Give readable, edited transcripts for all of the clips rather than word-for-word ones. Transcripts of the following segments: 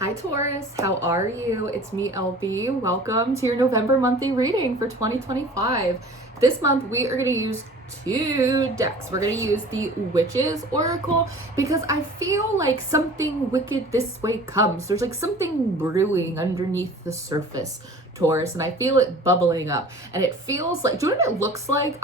Hi Taurus, how are you? It's me, LB. Welcome to your November monthly reading for 2025. This month we are going to use two decks. We're going to use the Witches Oracle because I feel like something wicked this way comes. There's like something brewing underneath the surface, Taurus, and I feel it bubbling up. And it feels like, do you know what it looks like?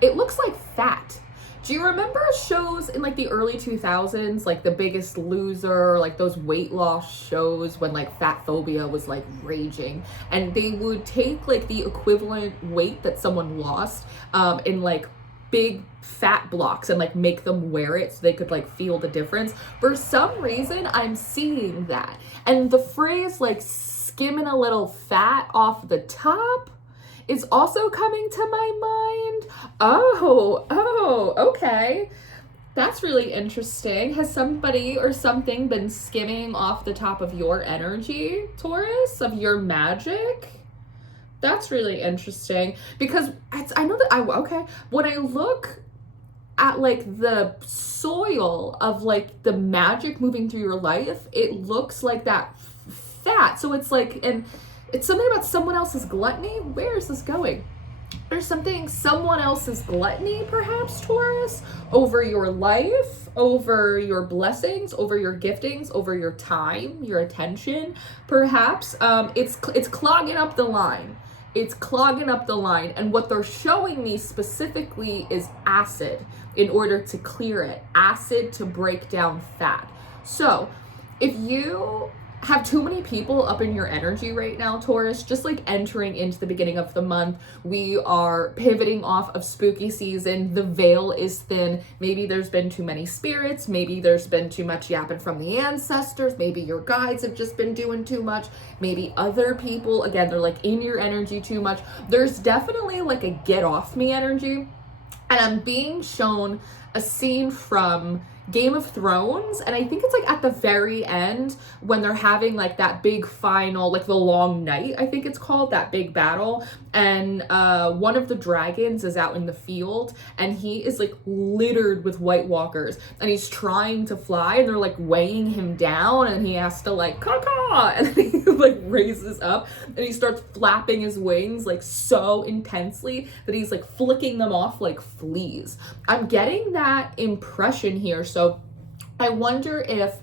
It looks like fat. Do you remember shows in like the early 2000s, like The Biggest Loser, like those weight loss shows when like fat phobia was like raging, and they would take like the equivalent weight that someone lost in like big fat blocks and like make them wear it so they could like feel the difference. For some reason, I'm seeing that. And the phrase like skimming a little fat off the top is also coming to my mind. Okay. That's really interesting. Has somebody or something been skimming off the top of your energy, Taurus, of your magic? That's really interesting because I know that when I look at like the soil of like the magic moving through your life, it looks like that fat. So it's like, and it's something about someone else's gluttony. Where is this going? There's someone else's gluttony, perhaps, Taurus, over your life, over your blessings, over your giftings, over your time, your attention, perhaps. It's clogging up the line. It's clogging up the line. And what they're showing me specifically is acid in order to clear it. Acid to break down fat. So if you have too many people up in your energy right now, Taurus, just like entering into the beginning of the month, we are pivoting off of spooky season. The veil is thin. Maybe there's been too many spirits. Maybe there's been too much yapping from the ancestors. Maybe your guides have just been doing too much. Maybe other people, again, they're like in your energy too much. There's definitely like a get off me energy. And I'm being shown a scene from Game of Thrones, and I think it's like at the very end when they're having like that big final, like the long night, I think it's called, that big battle, and one of the dragons is out in the field and he is like littered with White Walkers and he's trying to fly and they're like weighing him down and he has to like caw, and then he like raises up and he starts flapping his wings like so intensely that he's like flicking them off like fleas. I'm getting that impression here. So I wonder if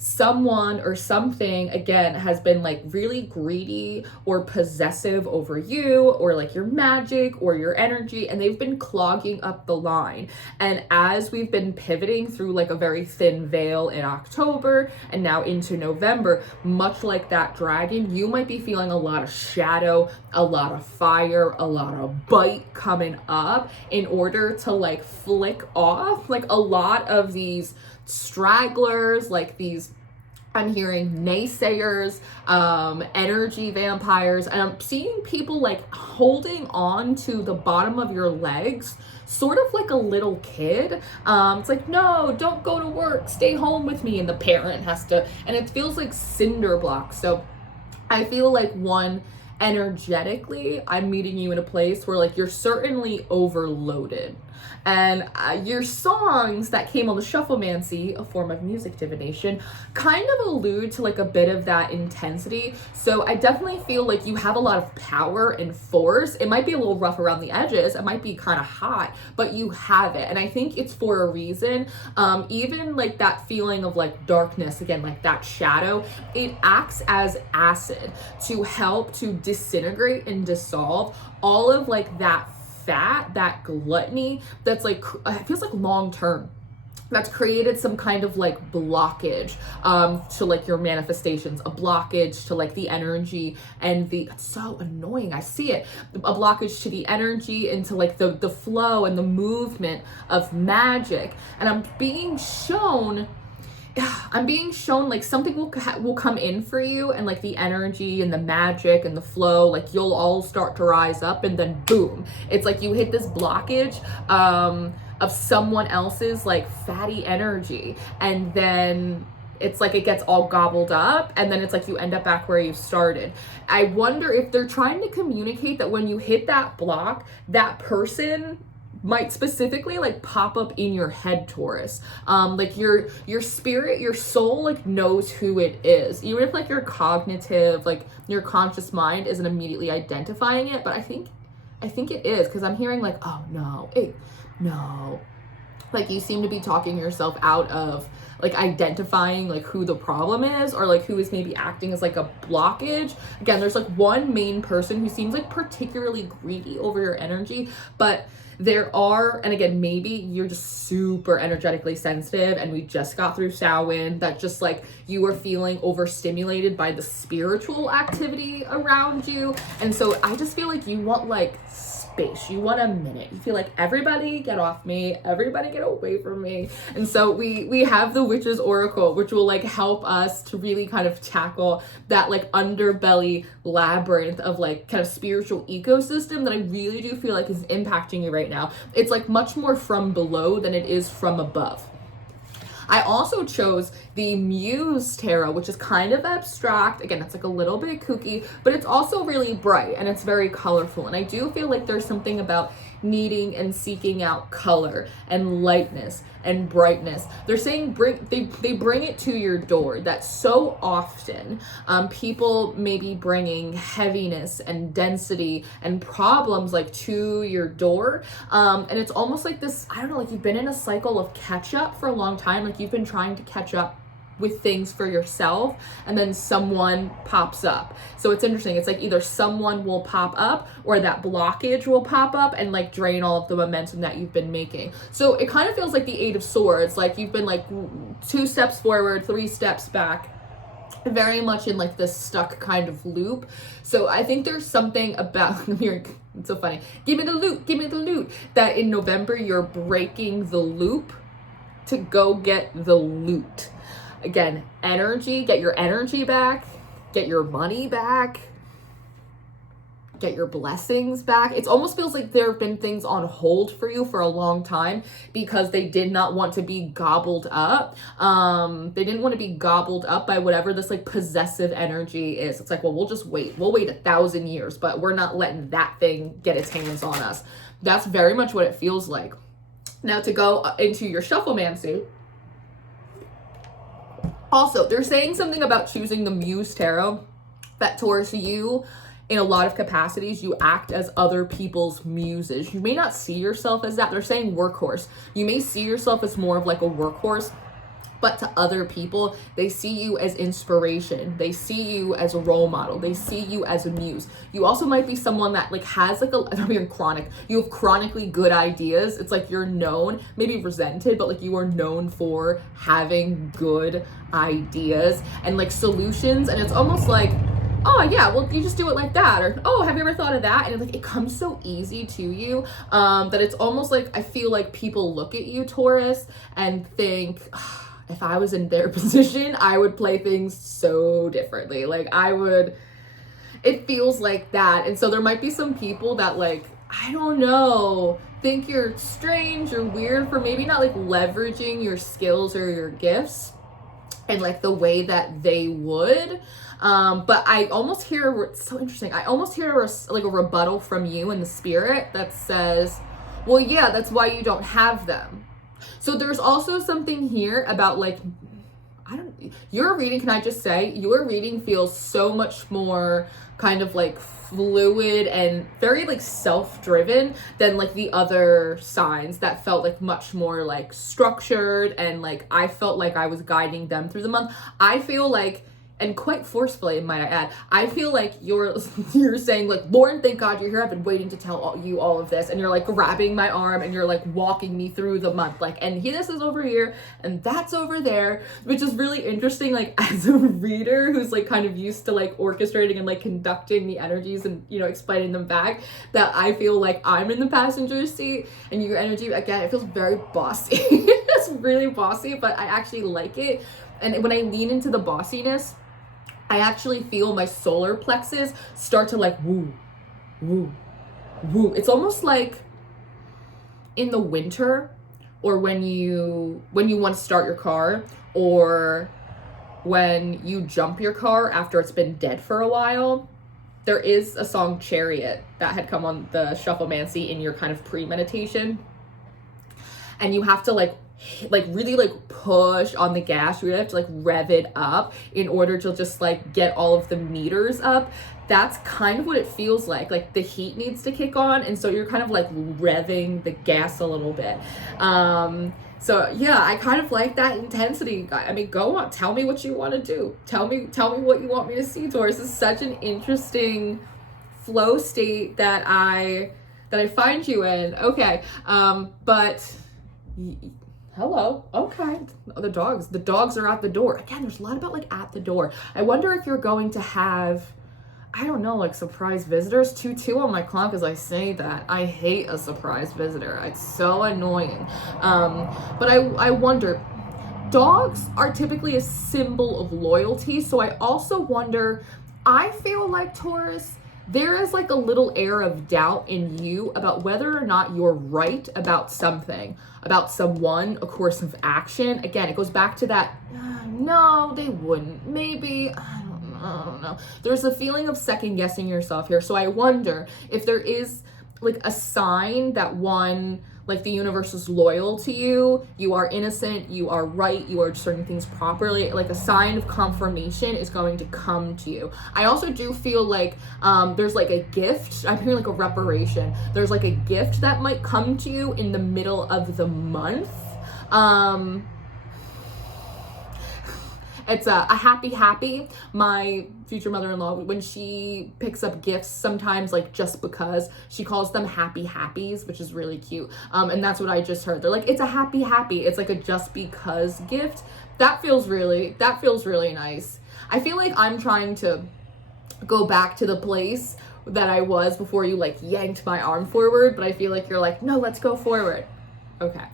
someone or something, again, has been like really greedy or possessive over you or like your magic or your energy, and they've been clogging up the line. And as we've been pivoting through like a very thin veil in October and now into November, much like that dragon, you might be feeling a lot of shadow, a lot of fire, a lot of bite coming up in order to like flick off like a lot of these stragglers, like these, I'm hearing naysayers, energy vampires, and I'm seeing people like holding on to the bottom of your legs, sort of like a little kid. It's like, no, don't go to work, stay home with me, and the parent has to, and it feels like cinder blocks. So I feel like energetically, I'm meeting you in a place where like you're certainly overloaded. And your songs that came on the Shufflemancy, a form of music divination, kind of allude to like a bit of that intensity. So I definitely feel like you have a lot of power and force. It might be a little rough around the edges. It might be kind of hot, but you have it. And I think it's for a reason. Even like that feeling of like darkness, again, like that shadow, it acts as acid to help to disintegrate and dissolve all of like that fat, that gluttony that's like, it feels like long term, that's created some kind of like blockage to like your manifestations, a blockage to like the energy and it's so annoying, I see it, a blockage to the energy and to like the flow and the movement of magic. And I'm being shown like something will come in for you, and like the energy and the magic and the flow, like you'll all start to rise up, and then boom, it's like you hit this blockage of someone else's like fatty energy, and then it's like it gets all gobbled up, and then it's like you end up back where you started. I wonder if they're trying to communicate that when you hit that block, that person might specifically like pop up in your head, Taurus. Like your spirit, your soul like knows who it is, even if like your cognitive, like your conscious mind isn't immediately identifying it. But I think it is, because I'm hearing like, oh no, no, like you seem to be talking yourself out of like identifying like who the problem is, or like who is maybe acting as like a blockage. Again, there's like one main person who seems like particularly greedy over your energy, but there are, and again, maybe you're just super energetically sensitive and we just got through Samhain, that just like you are feeling overstimulated by the spiritual activity around you. And so I just feel like you want like space, you want a minute, you feel like everybody get off me, everybody get away from me. And so we have the Witch's Oracle, which will like help us to really kind of tackle that like underbelly labyrinth of like kind of spiritual ecosystem that I really do feel like is impacting you right now. It's like much more from below than it is from above. I also chose the Muse Tarot, which is kind of abstract. Again, it's like a little bit kooky, but it's also really bright and it's very colorful. And I do feel like there's something about needing and seeking out color and lightness and brightness. They're saying they bring it to your door. That so often people may be bringing heaviness and density and problems like to your door, and it's almost like this, I don't know, like you've been in a cycle of catch up for a long time. Like you've been trying to catch up with things for yourself, and then someone pops up. So it's interesting. It's like either someone will pop up or that blockage will pop up and like drain all of the momentum that you've been making. So it kind of feels like the Eight of Swords. Like you've been like 2 steps forward, 3 steps back, very much in like this stuck kind of loop. So I think there's something about here. It's so funny. Give me the loot. That in November you're breaking the loop to go get the loot. Again, energy, get your energy back, get your money back, get your blessings back. It almost feels like there have been things on hold for you for a long time because they did not want to be gobbled up. They didn't want to be gobbled up by whatever this like possessive energy is. It's like, well, we'll just wait. We'll wait 1,000 years, but we're not letting that thing get its hands on us. That's very much what it feels like. Now to go into your shufflemancy. Also, they're saying something about choosing the Muse Tarot, that Taurus, you, in a lot of capacities, you act as other people's muses. You may not see yourself as that. They're saying workhorse. You may see yourself as more of like a workhorse, but to other people, they see you as inspiration. They see you as a role model. They see you as a muse. You also might be someone that like has like I don't mean chronic. You have chronically good ideas. It's like you're known, maybe resented, but like you are known for having good ideas and like solutions. And it's almost like, oh yeah, well you just do it like that, or oh, have you ever thought of that? And it's like it comes so easy to you that it's almost like I feel like people look at you, Taurus, and think, if I was in their position, I would play things so differently. Like it feels like that. And so there might be some people that like, I don't know, think you're strange or weird for maybe not like leveraging your skills or your gifts and like the way that they would. But I almost hear, it's so interesting. I almost hear like a rebuttal from you in the spirit that says, well, yeah, that's why you don't have them. So there's also something here about like, your reading, can I just say, your reading feels so much more kind of like fluid and very like self-driven than like the other signs that felt like much more like structured, and like I felt like I was guiding them through the month. I feel like, and quite forcefully, might I add, I feel like you're saying like, Lauren, thank God you're here. I've been waiting to tell you all of this. And you're like grabbing my arm and you're like walking me through the month. Like, and this is over here and that's over there, which is really interesting. Like as a reader who's like kind of used to like orchestrating and like conducting the energies and, you know, explaining them back, that I feel like I'm in the passenger seat and your energy, again, it feels very bossy. It's really bossy, but I actually like it. And when I lean into the bossiness, I actually feel my solar plexus start to like woo, woo, woo. It's almost like in the winter, or when you want to start your car, or when you jump your car after it's been dead for a while. There is a song Chariot that had come on the Shufflemancy in your kind of pre-meditation. and you have to like really like push on the gas. You really have to like rev it up in order to just like get all of the meters up. That's kind of what it feels like. Like the heat needs to kick on, and so you're kind of like revving the gas a little bit. So yeah, I kind of like that intensity. I mean, go on, tell me what you want to do. Tell me what you want me to see, Taurus. This is such an interesting flow state that I find you in. Okay, but hello. Okay, the dogs are at the door again. There's a lot about like at the door. I wonder if you're going to have, I don't know, like surprise visitors. 2-2 on my clock as I say that. I hate a surprise visitor. It's so annoying. But I wonder, dogs are typically a symbol of loyalty. So I also wonder, I feel like, Taurus, there is like a little air of doubt in you about whether or not you're right about something, about someone, a course of action. Again, it goes back to that, no, they wouldn't. Maybe, I don't know. There's a feeling of second guessing yourself here. So I wonder if there is like a sign that one, like the universe is loyal to you, you are innocent, you are right, you are discerning things properly, like a sign of confirmation is going to come to you. I also do feel like there's like a gift, I'm hearing like a reparation. There's like a gift that might come to you in the middle of the month. It's a happy. My future mother-in-law, when she picks up gifts, sometimes like just because, she calls them happy happies, which is really cute. And that's what I just heard. They're like, it's a happy. It's like a just because gift. That feels really nice. I feel like I'm trying to go back to the place that I was before you like yanked my arm forward, but I feel like you're like, no, let's go forward. Okay.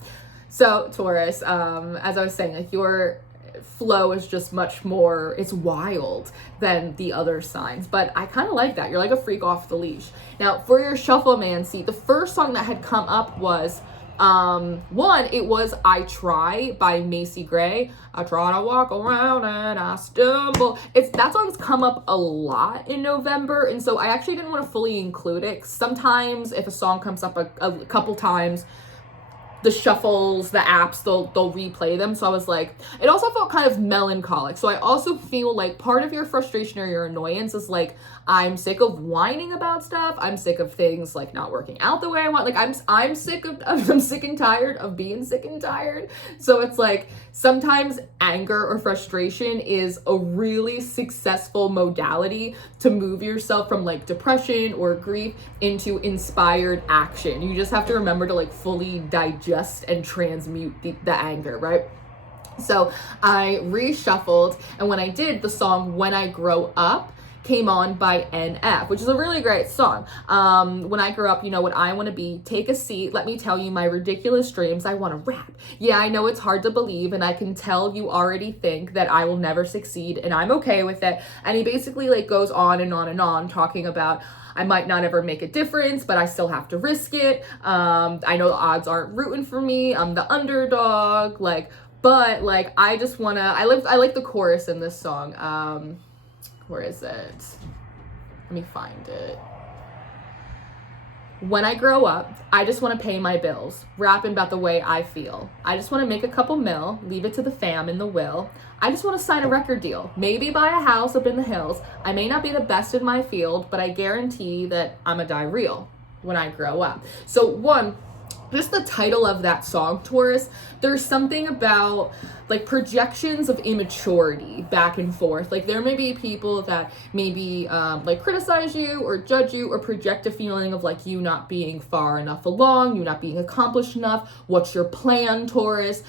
So Taurus, as I was saying, like your flow is just much more, it's wild than the other signs, but I kind of like that. You're like a freak off the leash. Now for your shufflemancy, the first song that had come up was it was I Try by Macy Gray. I try to walk around and I stumble. That song's come up a lot in November, and so I actually didn't want to fully include it. Sometimes if a song comes up a couple times, the shuffles, the apps, they'll replay them. So I was like, it also felt kind of melancholic. So I also feel like part of your frustration or your annoyance is like, I'm sick of whining about stuff. I'm sick of things like not working out the way I want. Like I'm sick and tired of being sick and tired. So it's like sometimes anger or frustration is a really successful modality to move yourself from like depression or grief into inspired action. You just have to remember to like fully digest and transmute the anger, right? So I reshuffled, and when I did, the song When I Grow Up came on by NF, which is a really great song. When I grow up, you know what I want to be. Take a seat. Let me tell you my ridiculous dreams. I want to rap. Yeah, I know it's hard to believe, and I can tell you already think that I will never succeed, and I'm okay with it. And he basically like goes on and on and on talking about, I might not ever make a difference, but I still have to risk it. I know the odds aren't rooting for me. I'm the underdog. But I just wanna, I like the chorus in this song. Where is it? Let me find it. When I grow up, I just want to pay my bills, rapping about the way I feel. I just want to make a couple mil, leave it to the fam and the will. I just want to sign a record deal, maybe buy a house up in the hills. I may not be the best in my field, but I guarantee that I'ma die real when I grow up. So one, just the title of that song, Taurus, there's something about like projections of immaturity back and forth. Like there may be people that maybe like criticize you or judge you or project a feeling of like you not being far enough along, you not being accomplished enough. What's your plan, Taurus?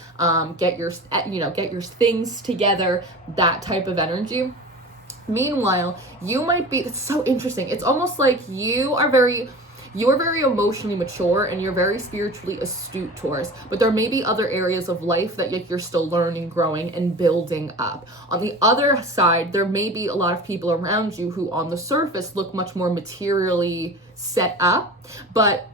Get your things together, that type of energy. Meanwhile, you might be, it's so interesting. It's almost like you're very emotionally mature and you're very spiritually astute, Taurus, but there may be other areas of life that you're still learning, growing, and building up. On the other side, there may be a lot of people around you who on the surface look much more materially set up, but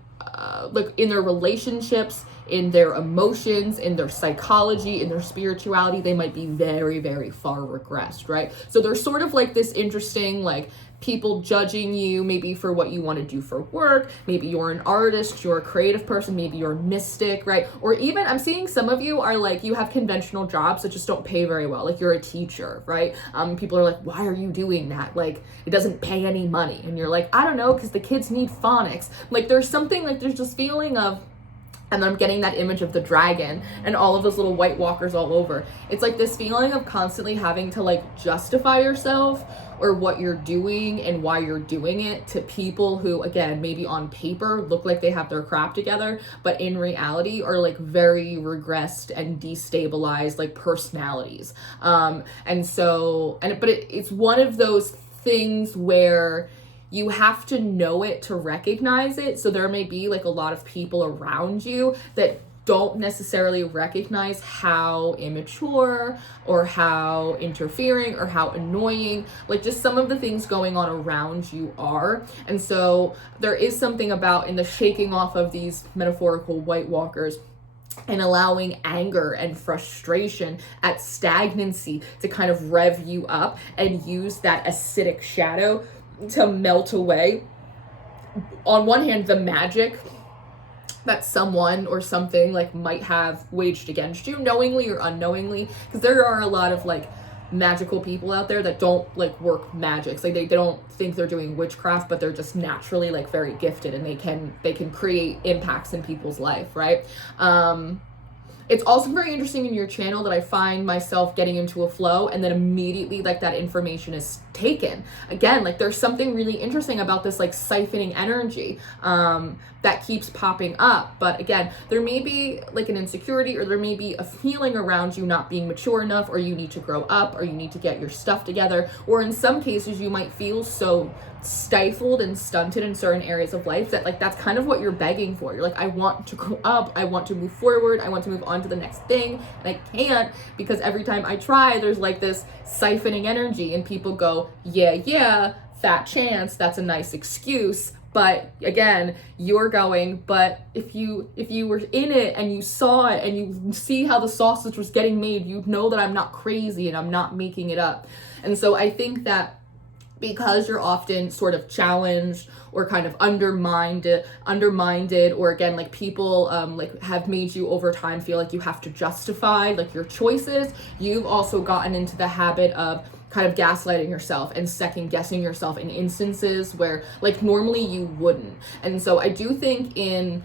like in their relationships, in their emotions, in their psychology, in their spirituality, they might be very, very far regressed, right? So there's sort of like this interesting, like, people judging you maybe for what you want to do for work. Maybe you're an artist, you're a creative person, maybe you're a mystic, right? Or even I'm seeing some of you are like, you have conventional jobs that just don't pay very well. Like you're a teacher, right? People are like, why are you doing that? Like it doesn't pay any money. And you're like, I don't know, because the kids need phonics. Like there's something like, there's this feeling of, and I'm getting that image of the dragon and all of those little white walkers all over. It's like this feeling of constantly having to like justify yourself or what you're doing and why you're doing it to people who, again, maybe on paper look like they have their crap together, but in reality are like very regressed and destabilized like personalities. But it's one of those things where you have to know it to recognize it. So there may be like a lot of people around you that don't necessarily recognize how immature or how interfering or how annoying, like just some of the things going on around you are. And so there is something about in the shaking off of these metaphorical white walkers and allowing anger and frustration at stagnancy to kind of rev you up and use that acidic shadow to melt away. On one hand, the magic that someone or something like might have waged against you, knowingly or unknowingly, because there are a lot of like magical people out there that don't like work magics. Like they don't think they're doing witchcraft, but they're just naturally like very gifted and they can create impacts in people's life, right? It's also very interesting in your channel that I find myself getting into a flow and then immediately like that information is taken. Again, like there's something really interesting about this like siphoning energy that keeps popping up. But again, there may be like an insecurity or there may be a feeling around you not being mature enough, or you need to grow up, or you need to get your stuff together. Or in some cases you might feel so stifled and stunted in certain areas of life that like that's kind of what you're begging for. You're like, I want to grow up, I want to move forward, I want to move on to the next thing, and I can't because every time I try there's like this siphoning energy and people go, yeah, fat chance, that's a nice excuse. But again, you're going, but if you were in it and you saw it and you see how the sausage was getting made, you'd know that I'm not crazy and I'm not making it up. And so I think that because you're often sort of challenged or kind of undermined, or again, like people like have made you over time feel like you have to justify like your choices, you've also gotten into the habit of kind of gaslighting yourself and second guessing yourself in instances where like normally you wouldn't. And so I do think in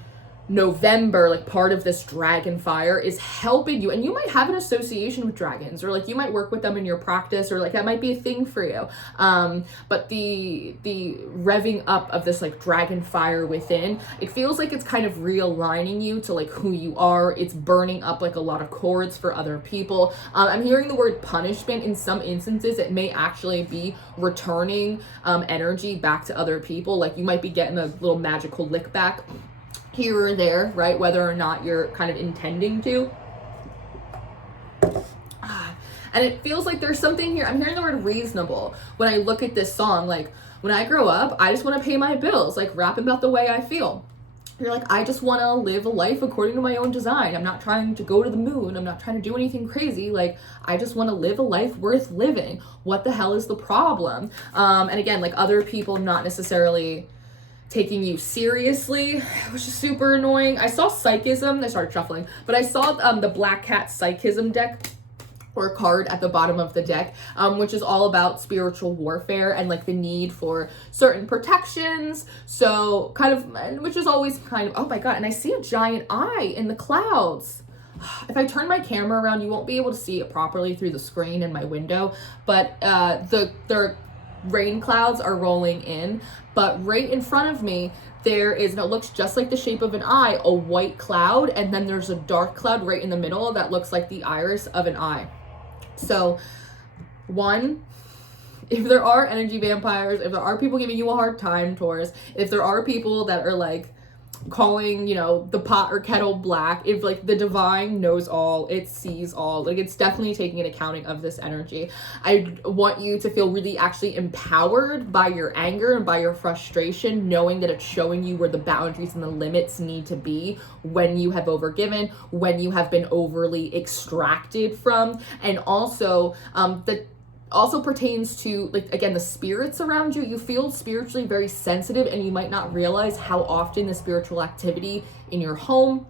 November, like part of this dragon fire is helping you, and you might have an association with dragons, or like you might work with them in your practice, or like that might be a thing for you. But the revving up of this like dragon fire within, it feels like it's kind of realigning you to like who you are. It's burning up like a lot of cords for other people. I'm hearing the word punishment. In some instances it may actually be returning energy back to other people. Like you might be getting a little magical lick back here or there, right? Whether or not you're kind of intending to. And it feels like there's something here. I'm hearing the word reasonable when I look at this song. Like when I grow up, I just want to pay my bills, like rapping about the way I feel. You're like, I just want to live a life according to my own design. I'm not trying to go to the moon. I'm not trying to do anything crazy. Like, I just want to live a life worth living. What the hell is the problem? And again, like other people not necessarily taking you seriously, which is super annoying. I saw Psychism, I started shuffling, but I saw the Black Cat Psychism deck or card at the bottom of the deck, which is all about spiritual warfare and like the need for certain protections. So kind of, which is always kind of, oh my God, and I see a giant eye in the clouds. If I turn my camera around, you won't be able to see it properly through the screen in my window, but the rain clouds are rolling in, but right in front of me there is, and it looks just like the shape of an eye, a white cloud, and then there's a dark cloud right in the middle that looks like the iris of an eye. So one, if there are energy vampires, if there are people giving you a hard time, Taurus, if there are people that are like calling, you know, the pot or kettle black. If like the divine knows all, it sees all, like it's definitely taking an accounting of this energy. I want you to feel really actually empowered by your anger and by your frustration, knowing that it's showing you where the boundaries and the limits need to be when you have overgiven, when you have been overly extracted from. And also that also pertains to, like, again, the spirits around you. You feel spiritually very sensitive, and you might not realize how often the spiritual activity in your home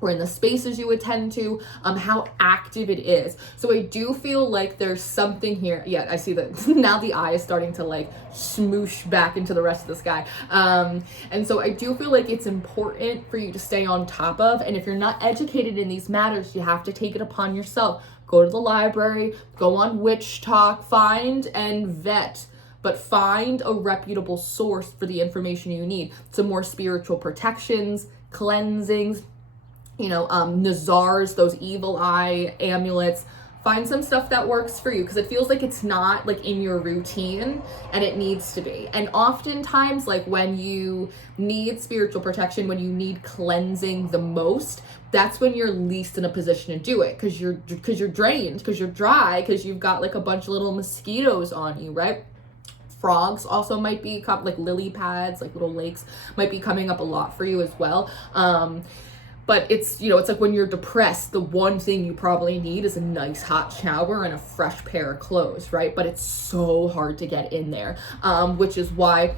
or in the spaces you attend to, how active it is. So I do feel like there's something here. Yeah, I see that now the eye is starting to like smoosh back into the rest of the sky. And so I do feel like it's important for you to stay on top of, and if you're not educated in these matters, you have to take it upon yourself. Go to the library, go on Witch Talk, find and vet, but find a reputable source for the information you need. Some more spiritual protections, cleansings, you know, Nazars, those evil eye amulets. Find some stuff that works for you, because it feels like it's not like in your routine, and it needs to be. And oftentimes, like when you need spiritual protection, when you need cleansing the most, that's when you're least in a position to do it, because you're drained, because you're dry, because you've got like a bunch of little mosquitoes on you, right? Frogs also might be, like lily pads, like little lakes might be coming up a lot for you as well. But it's, you know, it's like when you're depressed, the one thing you probably need is a nice hot shower and a fresh pair of clothes, right? But it's so hard to get in there, which is why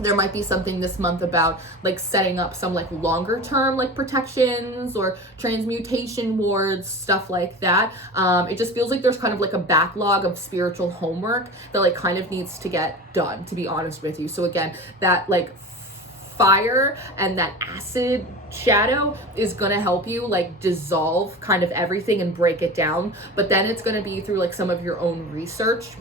there might be something this month about like setting up some like longer term like protections or transmutation wards, stuff like that. It just feels like there's kind of like a backlog of spiritual homework that like kind of needs to get done, to be honest with you. So again, that like fire and that acid shadow is going to help you like dissolve kind of everything and break it down, but then it's going to be through like some of your own research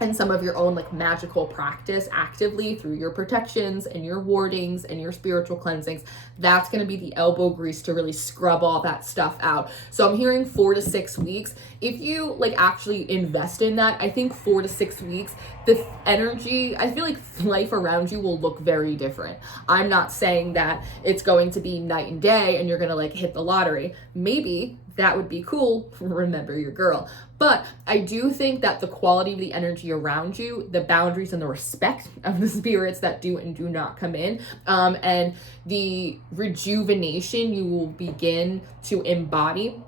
and some of your own like magical practice actively through your protections and your wardings and your spiritual cleansings. That's going to be the elbow grease to really scrub all that stuff out. So I'm hearing 4 to 6 weeks. If you like actually invest in that, I think 4 to 6 weeks, the energy, I feel like life around you will look very different. I'm not saying that it's going to be night and day and you're going to like hit the lottery. Maybe that would be cool. Remember your girl. But I do think that the quality of the energy around you, the boundaries and the respect of the spirits that do and do not come in, and the rejuvenation you will begin to embody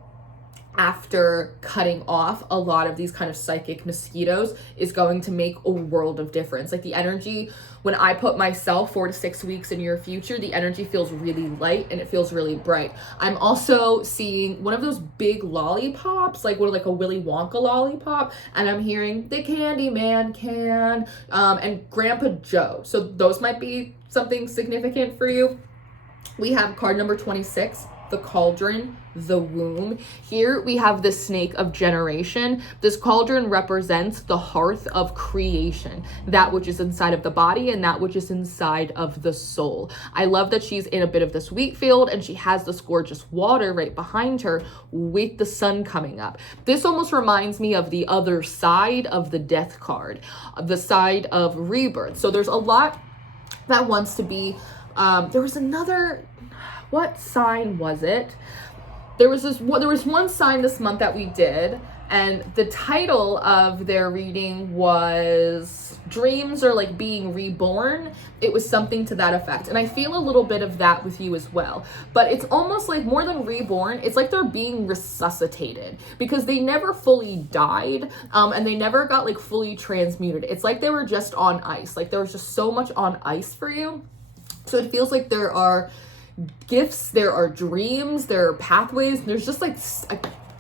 after cutting off a lot of these kind of psychic mosquitoes is going to make a world of difference. Like the energy, when I put myself 4 to 6 weeks in your future, the energy feels really light and it feels really bright. I'm also seeing one of those big lollipops, like what, like a Willy Wonka lollipop, and I'm hearing the Candyman can, and Grandpa Joe. So those might be something significant for you. We have card number 26, the cauldron, the womb. Here we have the snake of generation. This cauldron represents the hearth of creation, that which is inside of the body and that which is inside of the soul. I love that she's in a bit of this wheat field and she has this gorgeous water right behind her with the sun coming up. This almost reminds me of the other side of the death card, the side of rebirth. So there's a lot that wants to be, there was another, what sign was it? There was one sign this month that we did, and the title of their reading was Dreams Are Like Being Reborn. It was something to that effect. And I feel a little bit of that with you as well. But it's almost like more than reborn, it's like they're being resuscitated because they never fully died, and they never got like fully transmuted. It's like they were just on ice. Like there was just so much on ice for you. So it feels like there are gifts, there are dreams, there are pathways, there's just like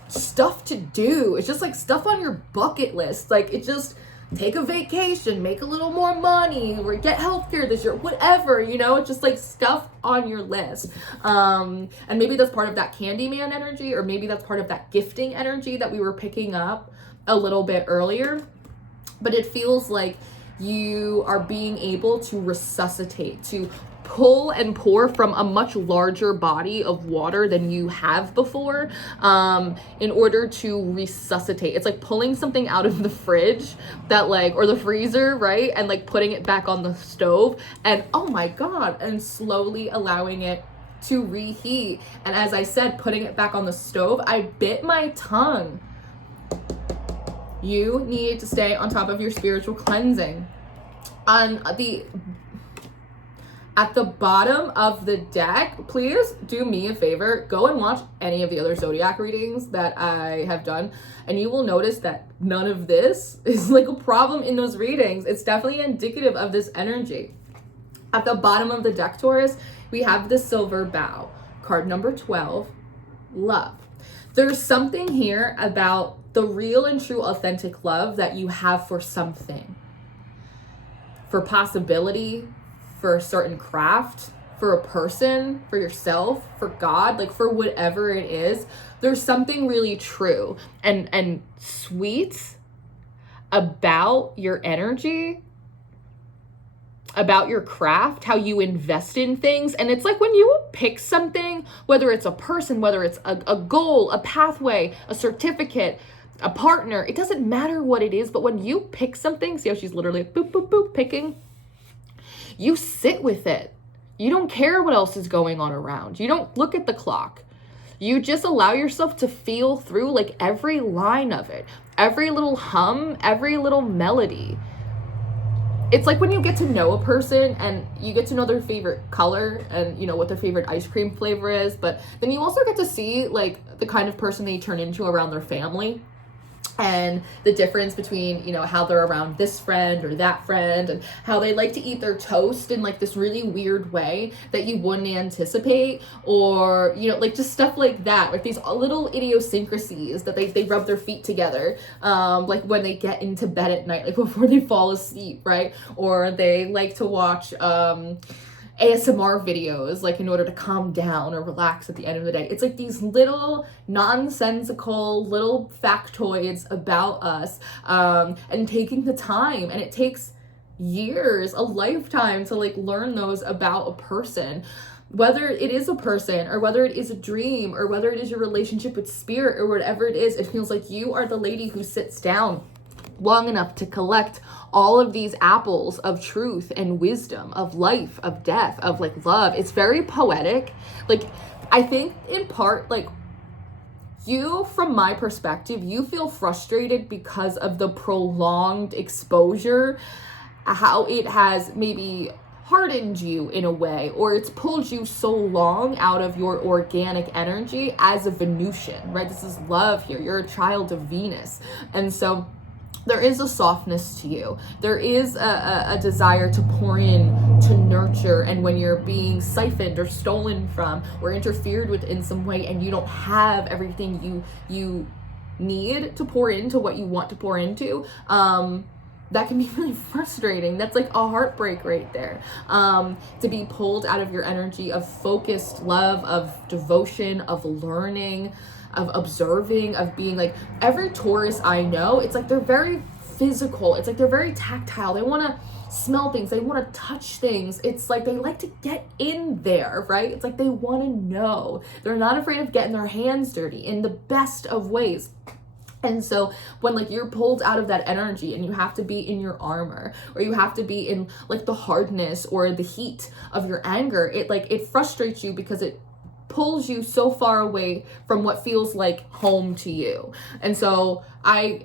stuff to do. It's just like stuff on your bucket list. Like it just, take a vacation, make a little more money, or get healthcare this year, whatever, you know, it's just like stuff on your list. And maybe that's part of that Candyman energy, or maybe that's part of that gifting energy that we were picking up a little bit earlier. But it feels like you are being able to resuscitate, to pull and pour from a much larger body of water than you have before, in order to resuscitate. It's like pulling something out of the fridge that like, or the freezer, right? And like putting it back on the stove, and oh my God, and slowly allowing it to reheat. And as I said, putting it back on the stove, I bit my tongue. You need to stay on top of your spiritual cleansing. At the bottom of the deck, please do me a favor, go and watch any of the other zodiac readings that I have done, and you will notice that none of this is like a problem in those readings. It's definitely indicative of this energy. At the bottom of the deck, Taurus, we have the silver bow, card number 12, love. There's something here about the real and true authentic love that you have for something, for possibility, for a certain craft, for a person, for yourself, for God, like for whatever it is. There's something really true and sweet about your energy, about your craft, how you invest in things. And it's like when you pick something, whether it's a person, whether it's a goal, a pathway, a certificate, a partner, it doesn't matter what it is, but when you pick something, see how she's literally boop, boop, boop, picking, you sit with it. You don't care what else is going on around. You don't look at the clock. You just allow yourself to feel through like every line of it, every little hum, every little melody. It's like when you get to know a person and you get to know their favorite color and you know what their favorite ice cream flavor is, but then you also get to see like the kind of person they turn into around their family. And the difference between, you know, how they're around this friend or that friend, and how they like to eat their toast in like this really weird way that you wouldn't anticipate, or, you know, like just stuff like that, like these little idiosyncrasies that they rub their feet together, like when they get into bed at night, like before they fall asleep, right? Or they like to watch ASMR videos, like in order to calm down or relax at the end of the day. It's like these little nonsensical little factoids about us, and taking the time, and it takes years, a lifetime to like learn those about a person, whether it is a person or whether it is a dream or whether it is your relationship with spirit or whatever it is. It feels like you are the lady who sits down long enough to collect all of these apples of truth and wisdom, of life, of death, of like love. It's very poetic. Like, I think in part, like, you, from my perspective, you feel frustrated because of the prolonged exposure, how it has maybe hardened you in a way, or it's pulled you so long out of your organic energy as a Venusian, right? This is love here. You're a child of Venus. And so there is a softness to you. There is a desire to pour in, to nurture, and when you're being siphoned or stolen from or interfered with in some way and you don't have everything you need to pour into what you want to pour into, that can be really frustrating. That's like a heartbreak right there. To be pulled out of your energy of focused love, of devotion, of learning, of observing, of being like, every Taurus I know, it's like they're very physical. It's like they're very tactile. They want to smell things. They want to touch things. It's like they like to get in there, right? It's like they want to know. They're not afraid of getting their hands dirty in the best of ways. And so when like you're pulled out of that energy and you have to be in your armor, or you have to be in like the hardness or the heat of your anger, it frustrates you because it pulls you so far away from what feels like home to you. And so I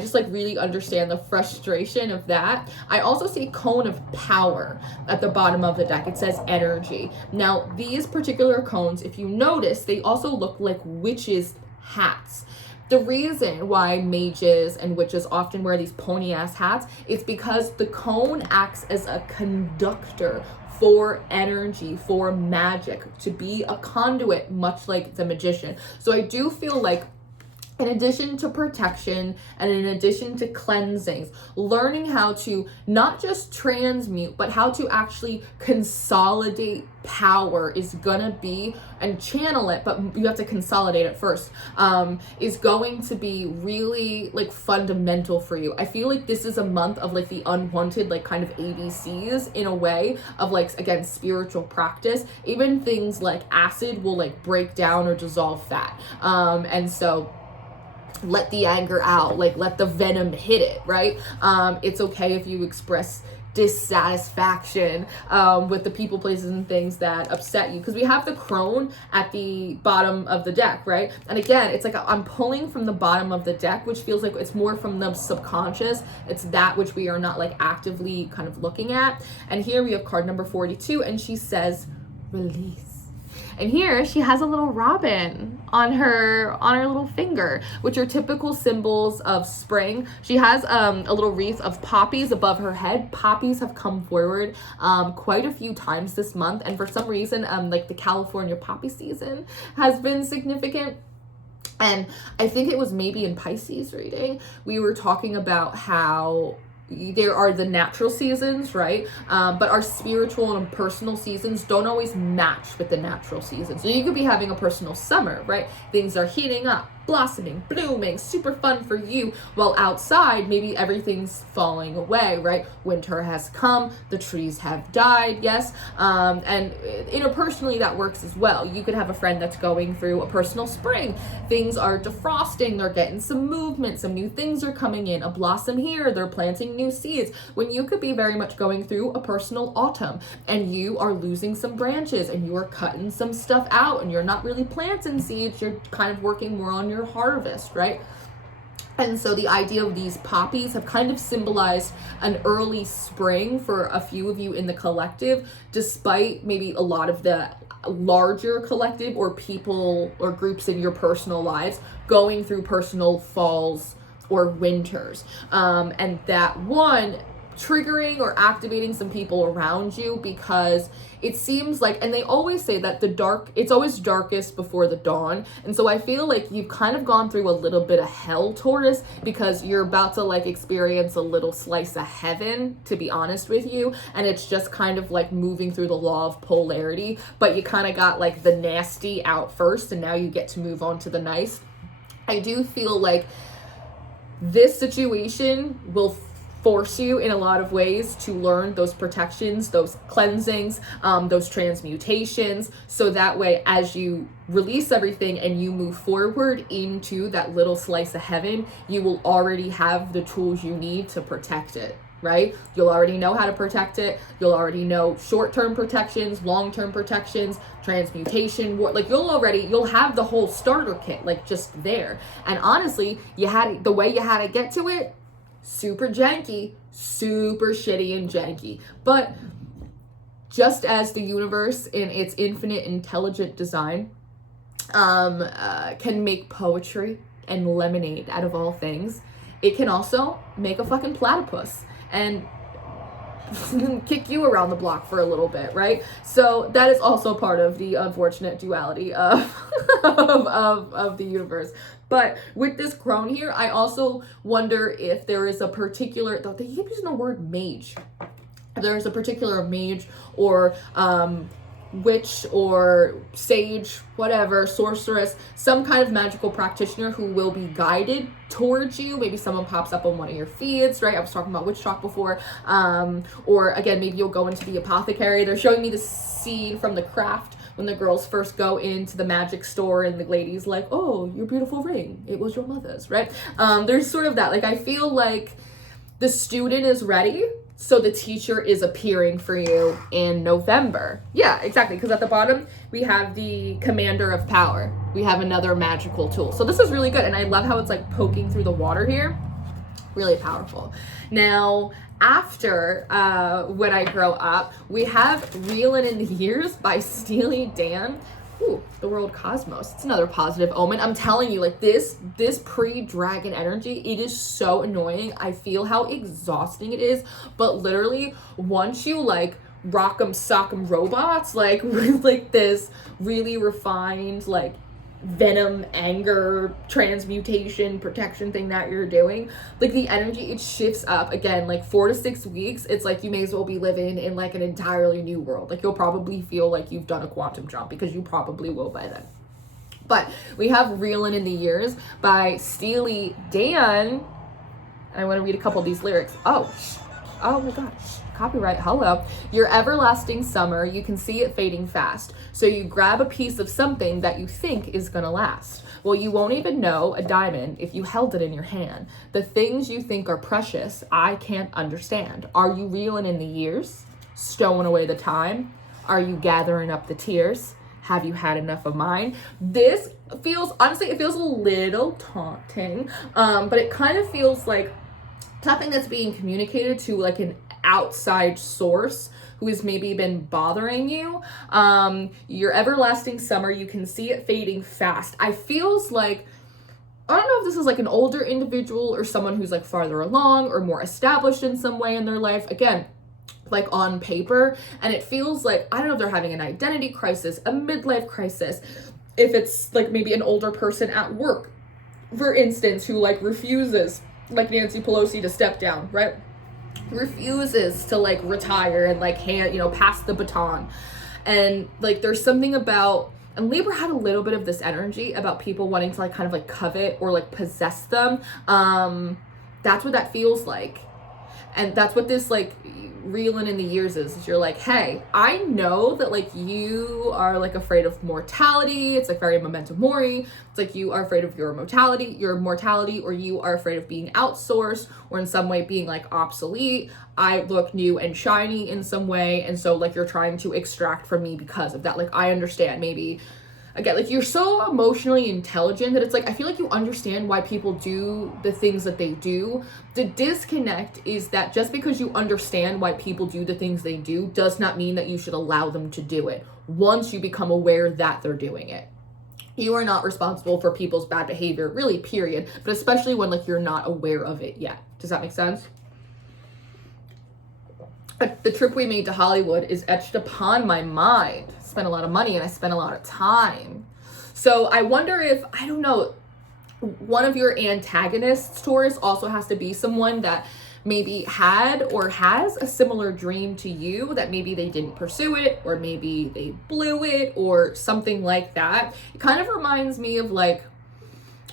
just like really understand the frustration of that. I also see a cone of power at the bottom of the deck. It says energy. Now, these particular cones, if you notice, they also look like witches' hats. The reason why mages and witches often wear these pony-ass hats is because the cone acts as a conductor for energy, for magic, to be a conduit, much like the magician. So I do feel like in addition to protection and in addition to cleansings, learning how to not just transmute, but how to actually consolidate power is gonna be, and channel it, but you have to consolidate it first, is going to be really like fundamental for you. I feel like this is a month of like the unwanted, like kind of ABCs in a way of like, again, spiritual practice. Even things like acid will like break down or dissolve fat. And so let the anger out, like let the venom hit it, right? It's okay if you express dissatisfaction with the people, places, and things that upset you, because we have the crone at the bottom of the deck, right? And again, it's like I'm pulling from the bottom of the deck, which feels like it's more from the subconscious. It's that which we are not like actively kind of looking at. And here we have card number 42, and she says release. And here she has a little robin on her little finger, which are typical symbols of spring. She has a little wreath of poppies above her head. Poppies have come forward quite a few times this month, and for some reason, like the California poppy season has been significant. And I think it was maybe in Pisces reading, we were talking about how there are the natural seasons, right? But our spiritual and personal seasons don't always match with the natural seasons. So you could be having a personal summer, right? Things are heating up, blossoming, blooming, super fun for you, while outside maybe everything's falling away, right? Winter has come, the trees have died, yes. And interpersonally that works as well. You could have a friend that's going through a personal spring. Things are defrosting, they're getting some movement, some new things are coming in, a blossom here, they're planting new seeds. When you could be very much going through a personal autumn, and you are losing some branches, and you are cutting some stuff out, and you're not really planting seeds, you're kind of working more on your harvest, right? And so the idea of these poppies have kind of symbolized an early spring for a few of you in the collective, despite maybe a lot of the larger collective or people or groups in your personal lives going through personal falls or winters. And that one triggering or activating some people around you, because it seems like, and they always say that it's always darkest before the dawn. And so I feel like you've kind of gone through a little bit of hell, Taurus, because you're about to like experience a little slice of heaven, to be honest with you. And it's just kind of like moving through the law of polarity, but you kind of got like the nasty out first, and now you get to move on to the nice. I do feel like this situation will force you in a lot of ways to learn those protections, those cleansings, those transmutations, so that way as you release everything and you move forward into that little slice of heaven, you will already have the tools you need to protect it, right? You'll already know how to protect it. You'll already know short-term protections, long-term protections, transmutation, like you'll have the whole starter kit like just there. And honestly, the way you had to get to it, super janky, super shitty and janky. But just as the universe in its infinite intelligent design can make poetry and lemonade out of all things, it can also make a fucking platypus and kick you around the block for a little bit, right? So that is also part of the unfortunate duality of of the universe. But with this crone here, I also wonder if there is a particular, they keep using the word mage. If there's a particular mage or witch or sage, whatever, sorceress, some kind of magical practitioner who will be guided towards you. Maybe someone pops up on one of your feeds, right? I was talking about witch talk before. Or again, maybe you'll go into the apothecary. They're showing me the scene from The Craft when the girls first go into the magic store and the lady's like, oh, your beautiful ring, it was your mother's, right? There's sort of that. Like, I feel like the student is ready, so the teacher is appearing for you in November. Yeah, exactly. Because at the bottom, we have the commander of power. We have another magical tool. So this is really good. And I love how it's like poking through the water here. Really powerful. Now, after When I Grow Up, we have Reelin' in the Years by Steely Dan. Ooh, the world cosmos. It's another positive omen. I'm telling you, like this pre-dragon energy, it is so annoying. I feel how exhausting it is. But literally, once you like rock'em sock'em robots, like with like this really refined, like venom, anger, transmutation, protection thing that you're doing, like the energy, it shifts up again, like 4 to 6 weeks. It's like you may as well be living in like an entirely new world. Like you'll probably feel like you've done a quantum jump, because you probably will by then. But we have Reelin' in the Years by Steely Dan. And I want to read a couple of these lyrics. Oh my gosh. Copyright, hello. Your everlasting summer, you can see it fading fast. So you grab a piece of something that you think is gonna last. Well, you won't even know a diamond if you held it in your hand. The things you think are precious, I can't understand. Are you reeling in the years? Stowing away the time? Are you gathering up the tears? Have you had enough of mine? This feels, honestly, it feels a little taunting, but it kind of feels like something that's being communicated to like an outside source who has maybe been bothering you. Your everlasting summer, you can see it fading fast. I feels like, I don't know if this is like an older individual or someone who's like farther along or more established in some way in their life. Again, like on paper, and it feels like, I don't know if they're having an identity crisis, a midlife crisis, if it's like maybe an older person at work, for instance, who like refuses, like Nancy Pelosi, to step down, right? Refuses to like retire and like hand, pass the baton. And like there's something about, and Libra had a little bit of this energy about people wanting to like kind of like covet or like possess them. That's what that feels like. And that's what this like reeling in the years is you're like, hey, I know that like you are like afraid of mortality. It's like very memento mori. It's like you are afraid of your mortality, or you are afraid of being outsourced or in some way being like obsolete. I look new and shiny in some way, and so like you're trying to extract from me because of that. Like I understand, maybe again, like you're so emotionally intelligent that it's like I feel like you understand why people do the things that they do. The disconnect is that just because you understand why people do the things they do does not mean that you should allow them to do it once you become aware that they're doing it. You are not responsible for people's bad behavior, really, period, but especially when like you're not aware of it yet. Does that make sense? The trip we made to Hollywood is etched upon my mind. I spent a lot of money and I spent a lot of time. So I wonder if, I don't know, one of your antagonists, Taurus, also has to be someone that maybe had or has a similar dream to you, that maybe they didn't pursue it, or maybe they blew it, or something like that. It kind of reminds me of like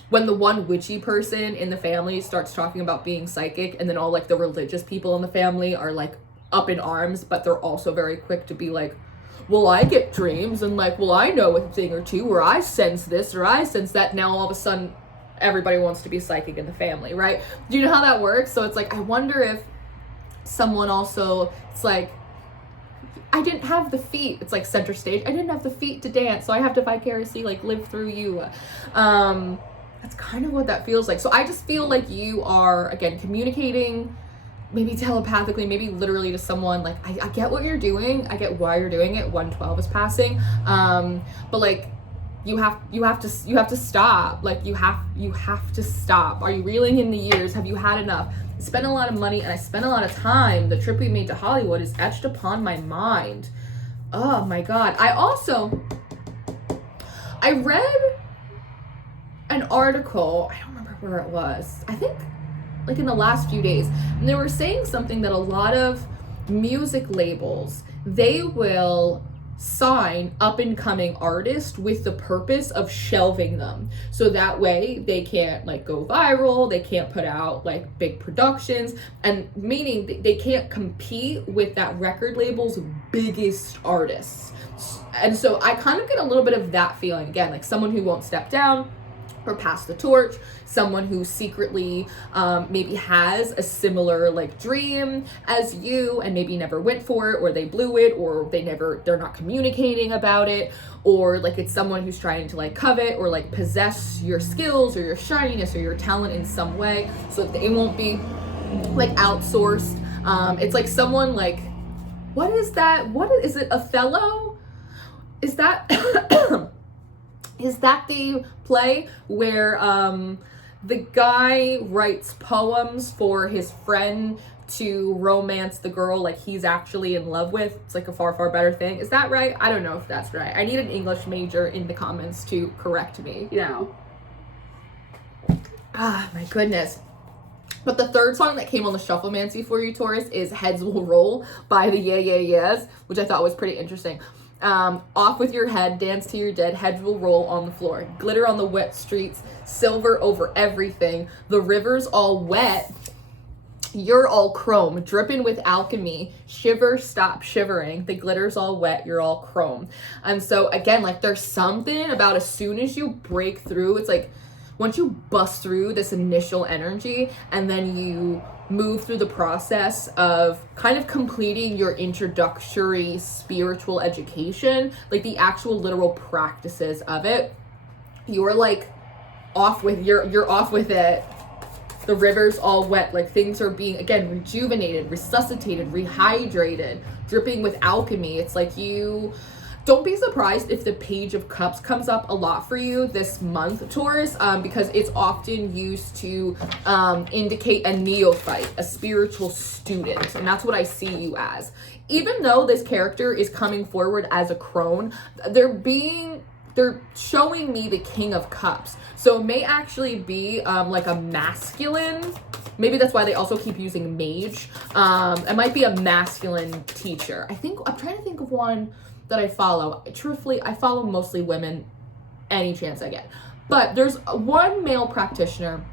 when the one witchy person in the family starts talking about being psychic, and then all like the religious people in the family are like up in arms, but they're also very quick to be like, well, I get dreams, and like, well, I know a thing or two, or I sense this, or I sense that. Now all of a sudden everybody wants to be psychic in the family, right? Do you know how that works? So it's like, I wonder if someone also, it's like, I didn't have the feet, it's like center stage, I didn't have the feet to dance, so I have to vicariously like live through you. That's kind of what that feels like. So I just feel like you are, again, communicating maybe telepathically, maybe literally to someone, like, I get what you're doing, I get why you're doing it, 112 is passing, but like, you have to stop. Like, you have to stop. Are you reeling in the years? Have you had enough? I spent a lot of money and I spent a lot of time. The trip we made to Hollywood is etched upon my mind. Oh my God. I read an article, I don't remember where it was, I think like in the last few days, and they were saying something that a lot of music labels, they will sign up and coming artists with the purpose of shelving them, so that way they can't like go viral, they can't put out like big productions, and meaning they can't compete with that record label's biggest artists. And so I kind of get a little bit of that feeling, again, like someone who won't step down or pass the torch, someone who secretly maybe has a similar like dream as you and maybe never went for it, or they blew it, or they're not communicating about it, or like it's someone who's trying to like covet or like possess your skills or your shininess or your talent in some way, so that they won't be like outsourced. It's like someone like, what is that? What is it? Othello? Is that is that the play where the guy writes poems for his friend to romance the girl like he's actually in love with. It's like a far, far better thing. Is that right? I don't know if that's right. I need an English major in the comments to correct me, you know. Ah, my goodness. But the third song that came on the Shufflemancy for you, Taurus, is Heads Will Roll by the Yeah Yeah Yeahs, which I thought was pretty interesting. Off with your head, dance to your dead, heads will roll on the floor. Glitter on the wet streets, silver over everything. The river's all wet, you're all chrome, dripping with alchemy. Shiver, stop shivering. The glitter's all wet, you're all chrome. And so again, like there's something about as soon as you break through, it's like once you bust through this initial energy and then you move through the process of kind of completing your introductory spiritual education, like the actual literal practices of it, you're like off with you're off with it. The river's all wet, like things are being again rejuvenated, resuscitated, rehydrated, dripping with alchemy. It's like you don't be surprised if the Page of Cups comes up a lot for you this month, Taurus, because it's often used to indicate a neophyte, a spiritual student, and that's what I see you as. Even though this character is coming forward as a crone, they're showing me the King of Cups. So it may actually be like a masculine, maybe that's why they also keep using mage. It might be a masculine teacher. I'm trying to think of one that I follow. Truthfully, I follow mostly women any chance I get. But there's one male practitioner.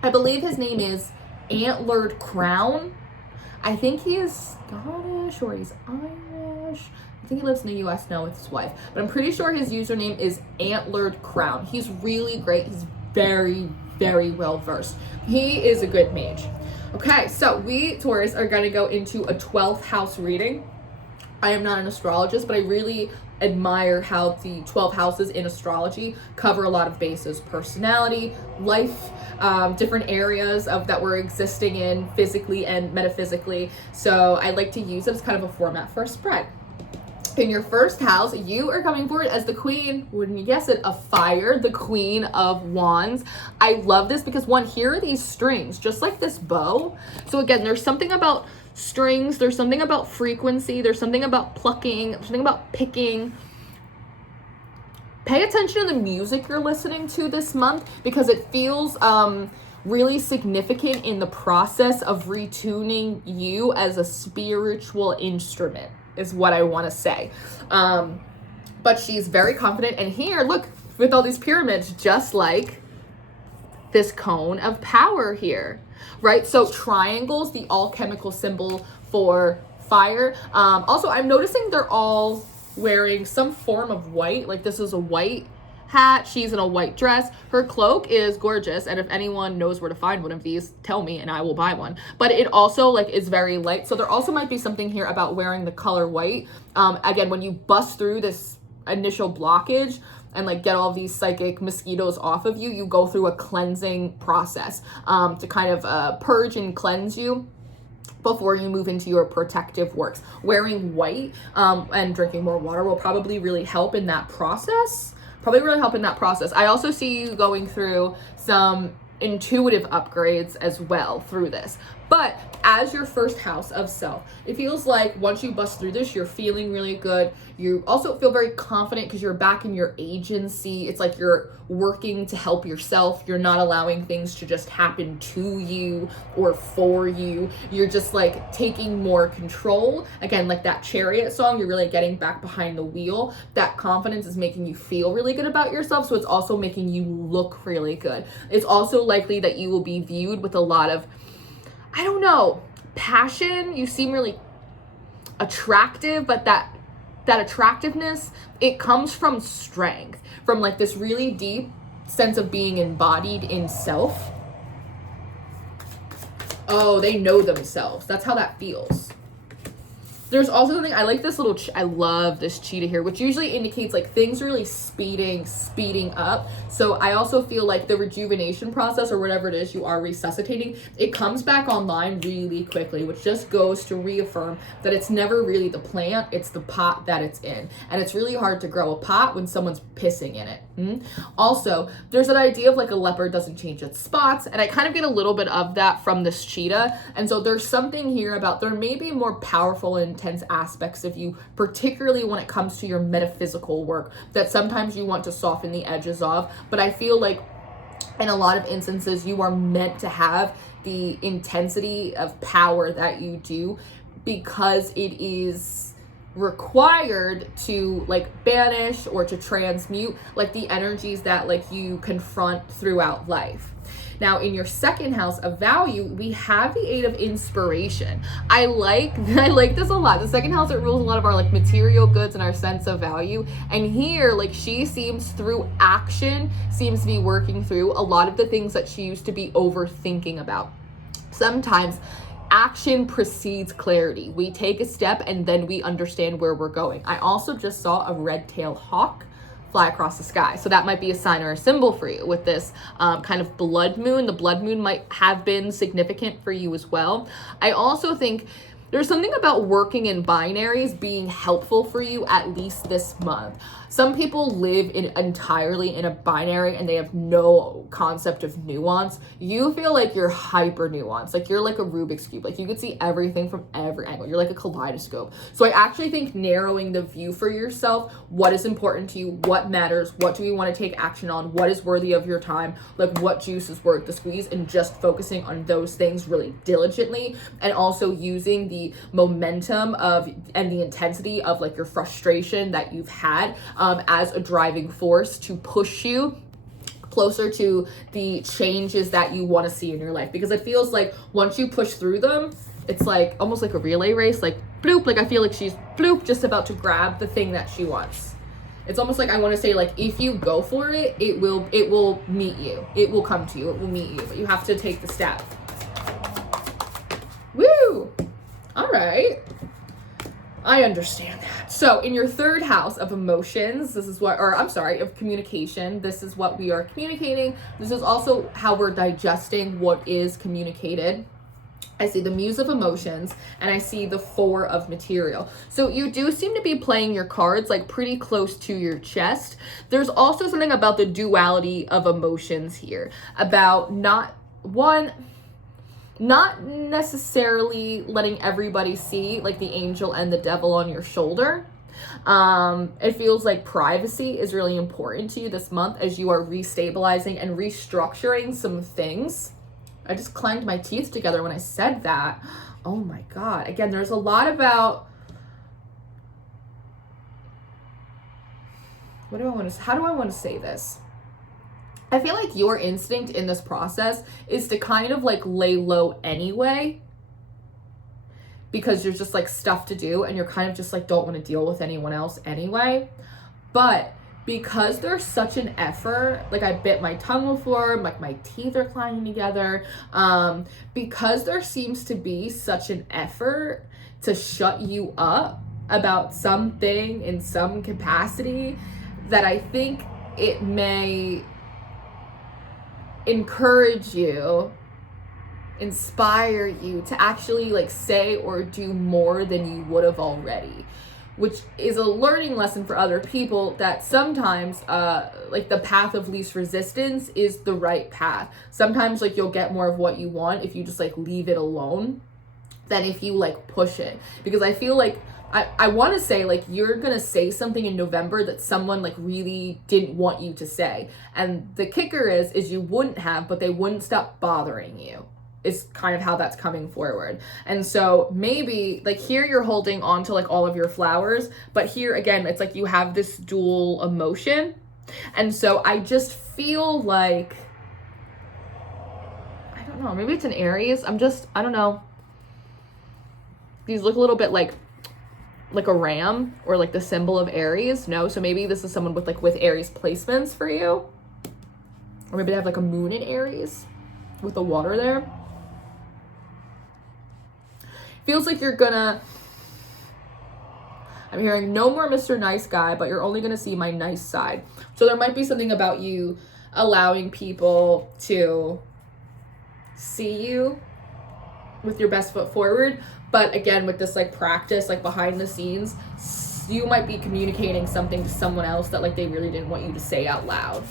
I believe his name is Antlered Crown. I think he is Scottish or he's Irish. I think he lives in the US now with his wife. But I'm pretty sure his username is Antlered Crown. He's really great. He's very, very well versed. He is a good mage. Okay, so we, Taurus, are going to go into a 12th house reading. I am not an astrologist, but I really admire how the 12 houses in astrology cover a lot of bases: personality, life, different areas of that we're existing in physically and metaphysically. So I like to use it as kind of a format for a spread. In your first house, you are coming forward as the queen, wouldn't you guess it, of fire, the Queen of Wands. I love this because one, here are these strings, just like this bow. So again, there's something about strings, there's something about frequency, there's something about plucking, there's something about picking. Pay attention to the music you're listening to this month because it feels really significant in the process of retuning you as a spiritual instrument, is what I want to say. But she's very confident, and here, look, with all these pyramids, just like this cone of power here, right? So triangles, the alchemical symbol for fire. Also, I'm noticing they're all wearing some form of white. Like this is a white hat. She's in a white dress. Her cloak is gorgeous. And if anyone knows where to find one of these, tell me and I will buy one. But it also like is very light. So there also might be something here about wearing the color white. Again, when you bust through this initial blockage and like get all these psychic mosquitoes off of you, you go through a cleansing process to kind of purge and cleanse you before you move into your protective works. Wearing white and drinking more water will probably really help in that process. I also see you going through some intuitive upgrades as well through this. But as your first house of self, it feels like once you bust through this, you're feeling really good. You also feel very confident because you're back in your agency. It's like you're working to help yourself. You're not allowing things to just happen to you or for you. You're just like taking more control. Again, like that Chariot song, you're really getting back behind the wheel. That confidence is making you feel really good about yourself. So it's also making you look really good. It's also likely that you will be viewed with a lot of, I don't know, passion. You seem really attractive, but that attractiveness, it comes from strength, from like this really deep sense of being embodied in self. Oh, they know themselves. That's how that feels. There's also something, I like this little, I love this cheetah here, which usually indicates like things really speeding up. So I also feel like the rejuvenation process or whatever it is you are resuscitating, it comes back online really quickly, which just goes to reaffirm that it's never really the plant, it's the pot that it's in. And it's really hard to grow a pot when someone's pissing in it. Also, there's an idea of like a leopard doesn't change its spots, and I kind of get a little bit of that from this cheetah. And so there's something here about there may be more powerful and intense aspects of you, particularly when it comes to your metaphysical work, that sometimes you want to soften the edges of. But I feel like in a lot of instances you are meant to have the intensity of power that you do, because it is required to like banish or to transmute like the energies that like you confront throughout life. Now, in your second house of value, we have the 8 of inspiration. I like this a lot. The second house, it rules a lot of our like material goods and our sense of value. And here, like she seems through action, seems to be working through a lot of the things that she used to be overthinking about. Sometimes action precedes clarity. We take a step and then we understand where we're going. I also just saw a red-tailed hawk fly across the sky. So that might be a sign or a symbol for you with this kind of blood moon. The blood moon might have been significant for you as well. I also think there's something about working in binaries being helpful for you at least this month. Some people live entirely in a binary and they have no concept of nuance. You feel like you're hyper nuanced, like you're like a Rubik's Cube, like you could see everything from every angle. You're like a kaleidoscope. So I actually think narrowing the view for yourself, what is important to you, what matters, what do you want to take action on, what is worthy of your time, like what juice is worth the squeeze, and just focusing on those things really diligently, and also using the momentum of and the intensity of like your frustration that you've had as a driving force to push you closer to the changes that you want to see in your life. Because it feels like once you push through them, it's like almost like a relay race, like bloop, like I feel like she's bloop just about to grab the thing that she wants. It's almost like I want to say, like, if you go for it, it will meet you, it will come to you, it will meet you, but you have to take the step. Woo! All right, I understand that. So in your third house of emotions, this is what, or I'm sorry, of communication, this is what we are communicating. This is also how we're digesting what is communicated. I see the Muse of emotions and I see the 4 of material. So you do seem to be playing your cards like pretty close to your chest. There's also something about the duality of emotions here, about not necessarily letting everybody see like the angel and the devil on your shoulder. It feels like privacy is really important to you this month as you are restabilizing and restructuring some things. I just clanged my teeth together when I said that. Oh my God. Again, there's a lot about, how do I want to say this? I feel like your instinct in this process is to kind of like lay low anyway, because there's just like stuff to do and you're kind of just like don't want to deal with anyone else anyway. But because there's such an effort, like I bit my tongue before, like my teeth are clanging together, because there seems to be such an effort to shut you up about something in some capacity, that I think it may encourage you, inspire you to actually like say or do more than you would have already, which is a learning lesson for other people, that sometimes like the path of least resistance is the right path. Sometimes like you'll get more of what you want if you just like leave it alone than if you like push it. Because I feel like I want to say like you're gonna say something in November that someone like really didn't want you to say, and the kicker is you wouldn't have, but they wouldn't stop bothering you, is kind of how that's coming forward. And so maybe like here you're holding on to like all of your flowers, but here again it's like you have this dual emotion. And so I just feel like, I don't know, maybe it's an Aries. I don't know, these look a little bit like a ram or like the symbol of Aries. No, so maybe this is someone with Aries placements for you, or maybe they have like a moon in Aries with the water there. Feels like you're gonna I'm hearing no more Mr. Nice Guy, but you're only going to see my nice side. So there might be something about you allowing people to see you with your best foot forward. But again, with this like practice, like behind the scenes, you might be communicating something to someone else that like they really didn't want you to say out loud.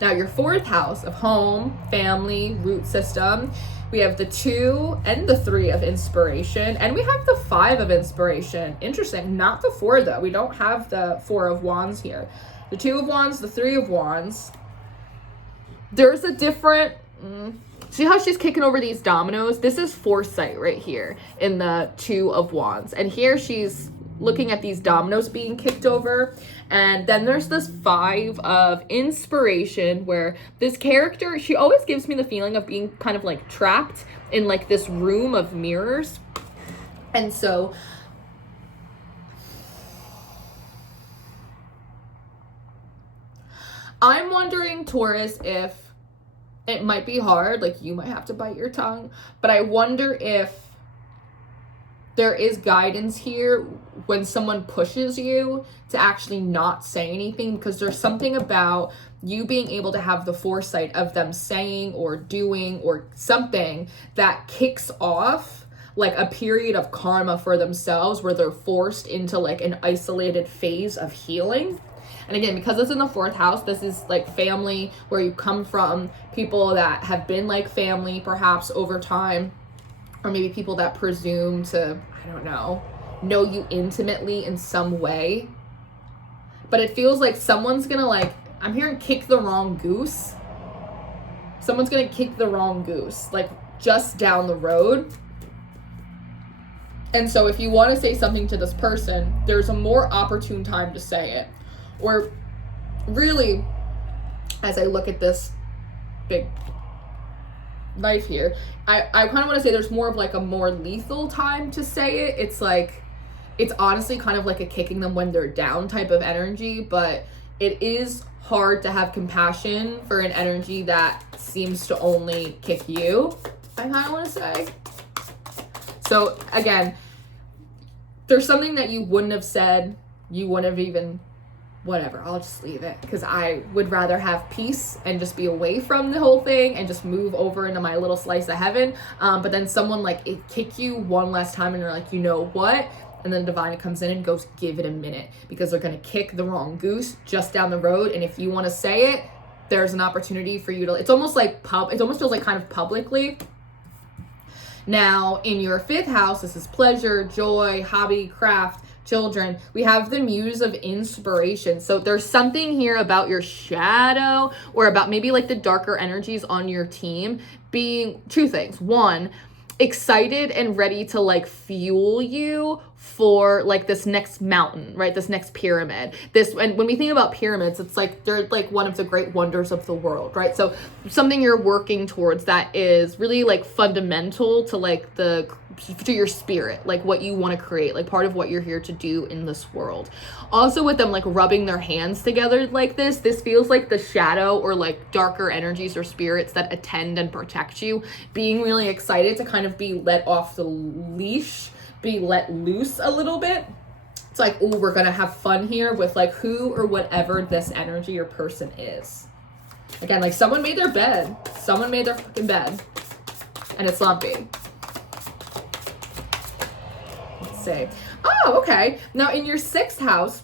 Now your 4th house of home, family, root system, we have the 2 and the 3 of inspiration, and we have the 5 of inspiration. Interesting, not the 4 though. We don't have the 4 of wands here. The 2 of wands, the 3 of wands. There's a different, see how she's kicking over these dominoes? This is foresight right here in the 2 of wands. And here she's looking at these dominoes being kicked over. And then there's this 5 of inspiration where this character, she always gives me the feeling of being kind of like trapped in like this room of mirrors. And so I'm wondering, Taurus, if it might be hard, like you might have to bite your tongue, but I wonder if there is guidance here when someone pushes you to actually not say anything, because there's something about you being able to have the foresight of them saying or doing or something that kicks off like a period of karma for themselves where they're forced into like an isolated phase of healing. And again, because it's in the 4th house, this is like family, where you come from, people that have been like family perhaps over time, or maybe people that presume to, I don't know you intimately in some way. But it feels like someone's gonna like, I'm hearing kick the wrong goose. Someone's gonna kick the wrong goose, like just down the road. And so if you want to say something to this person, there's a more opportune time to say it. Or really, as I look at this big knife here, I kind of want to say there's more of like a more lethal time to say it. It's like, it's honestly kind of like a kicking them when they're down type of energy, but it is hard to have compassion for an energy that seems to only kick you, I kind of want to say. So again, there's something that you wouldn't have said, you wouldn't have even, whatever, I'll just leave it, because I would rather have peace and just be away from the whole thing and just move over into my little slice of heaven. But then someone like it kick you one last time and you're like, you know what? And then Divine comes in and goes, give it a minute, because they're going to kick the wrong goose just down the road. And if you want to say it, there's an opportunity for you to, it's almost like it almost feels like kind of publicly. Now in your 5th house, this is pleasure, joy, hobby, craft, children. We have the Muse of inspiration. So there's something here about your shadow, or about maybe like the darker energies on your team being 2 things. 1, excited and ready to like fuel you for like this next mountain, right? This next pyramid. And when we think about pyramids, it's like they're like one of the great wonders of the world, right? So something you're working towards that is really like fundamental to like to your spirit, like what you want to create, like part of what you're here to do in this world. Also with them like rubbing their hands together like this feels like the shadow or like darker energies or spirits that attend and protect you being really excited to kind of be let off the leash, be let loose a little bit. It's like, oh, we're gonna have fun here with like who or whatever this energy or person is. Again, like someone made their bed, someone made their fucking bed, and it's lumpy. Let's see. Oh, okay. Now in your 6th house,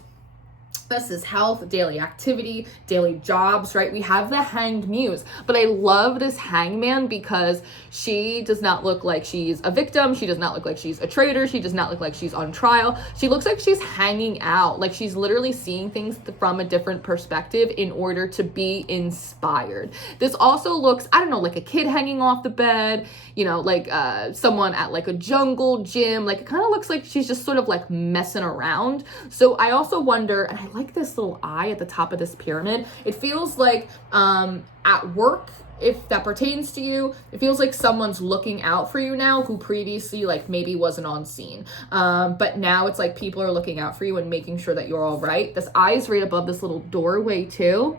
this is health, daily activity, daily jobs, right? We have the Hanged Muse, but I love this hangman because she does not look like she's a victim. She does not look like she's a traitor. She does not look like she's on trial. She looks like she's hanging out, like she's literally seeing things from a different perspective in order to be inspired. This also looks, I don't know, like a kid hanging off the bed, you know, like someone at like a jungle gym. Like it kind of looks like she's just sort of like messing around. So I also wonder, and I like this little eye at the top of this pyramid. It feels like at work, if that pertains to you, it feels like someone's looking out for you now who previously like maybe wasn't on scene. But now it's like people are looking out for you and making sure that you're all right. This eye is right above this little doorway too.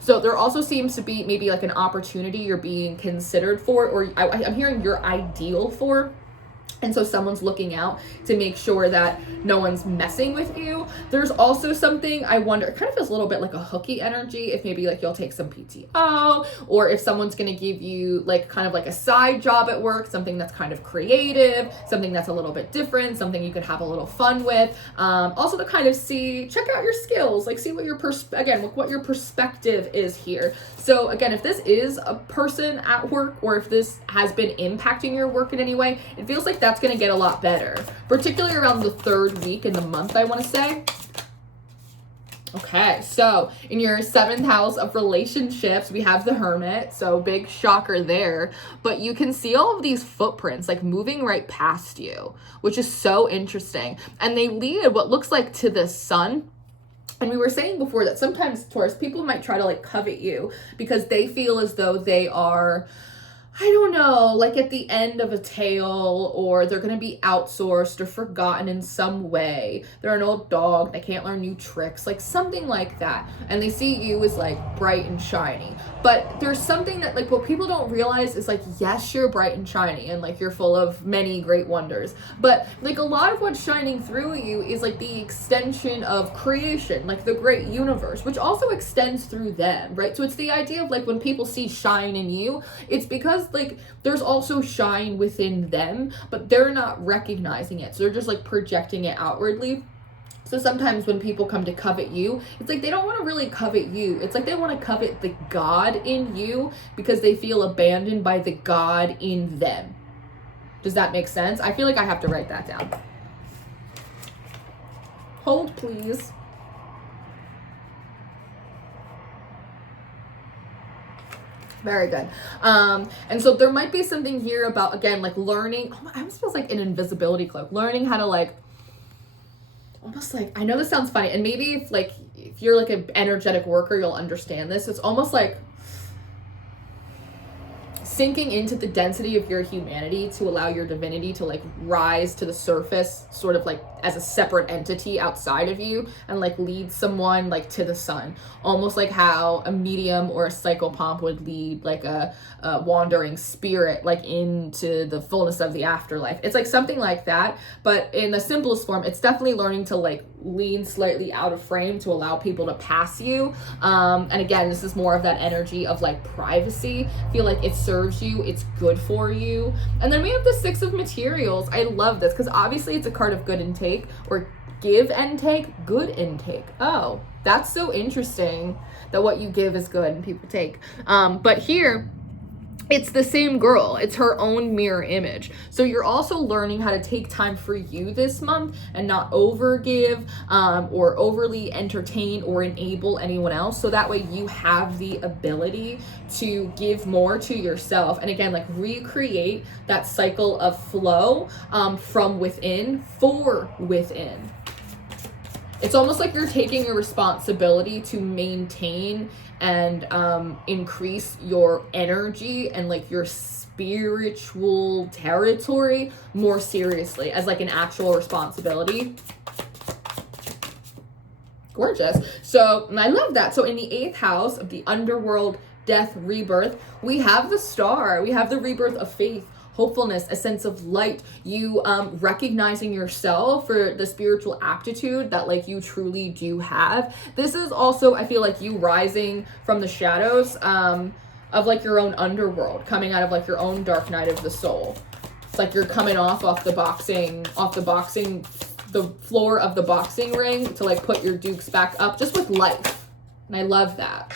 So there also seems to be maybe like an opportunity you're being considered for, or I'm hearing you're ideal for. And so someone's looking out to make sure that no one's messing with you. There's also something, I wonder, it kind of feels a little bit like a hooky energy, if maybe like you'll take some PTO, or if someone's going to give you like kind of like a side job at work, something that's kind of creative, something that's a little bit different, something you can have a little fun with. Also to kind of check out your skills, like see what your what your perspective is here. So again, if this is a person at work, or if this has been impacting your work in any way, it feels like that's going to get a lot better, particularly around the 3rd week in the month, I want to say. Okay, so in your 7th house of relationships, we have the Hermit, so big shocker there, but you can see all of these footprints like moving right past you, which is so interesting, and they lead what looks like to the sun. And we were saying before that sometimes, Taurus, people might try to like covet you because they feel as though they are, I don't know, like at the end of a tale, or they're going to be outsourced or forgotten in some way. They're an old dog, they can't learn new tricks, like something like that. And they see you as like bright and shiny. But there's something that like what people don't realize is like, yes, you're bright and shiny and like you're full of many great wonders. But like a lot of what's shining through you is like the extension of creation, like the great universe, which also extends through them, right? So it's the idea of like when people see shine in you, it's because like there's also shine within them, but they're not recognizing it, so they're just like projecting it outwardly. So sometimes when people come to covet you, it's like they don't want to really covet you, it's like they want to covet the God in you because they feel abandoned by the God in them. Does that make sense? I feel like I have to write that down. Hold please. Very good. And so there might be something here about, again, like learning, I almost feels like an invisibility cloak, learning how to like, almost like, I know this sounds funny, and maybe if you're like an energetic worker, you'll understand this. It's almost like sinking into the density of your humanity to allow your divinity to like rise to the surface, sort of like as a separate entity outside of you, and like lead someone like to the sun, almost like how a medium or a psychopomp would lead like a wandering spirit like into the fullness of the afterlife. It's like something like that, but in the simplest form, it's definitely learning to like lean slightly out of frame to allow people to pass you. And again, this is more of that energy of like privacy. I feel like it serves you, it's good for you. And then we have the 6 of materials. I love this because obviously it's a card of good intake, or give and take, good intake. Oh, that's so interesting that what you give is good and people take. But here, it's the same girl. It's her own mirror image. So you're also learning how to take time for you this month and not overgive or overly entertain or enable anyone else. So that way you have the ability to give more to yourself. And again, like recreate that cycle of flow from within for within. It's almost like you're taking a responsibility to maintain and increase your energy and like your spiritual territory more seriously as like an actual responsibility. Gorgeous. So I love that. So in the 8th house of the underworld, death, rebirth, we have the star. We have the rebirth of faith, hopefulness, a sense of light, you recognizing yourself for the spiritual aptitude that like you truly do have. This is also, I feel like, you rising from the shadows of like your own underworld, coming out of like your own dark night of the soul. It's like you're coming off the floor of the boxing ring to like put your dukes back up just with life. And I love that.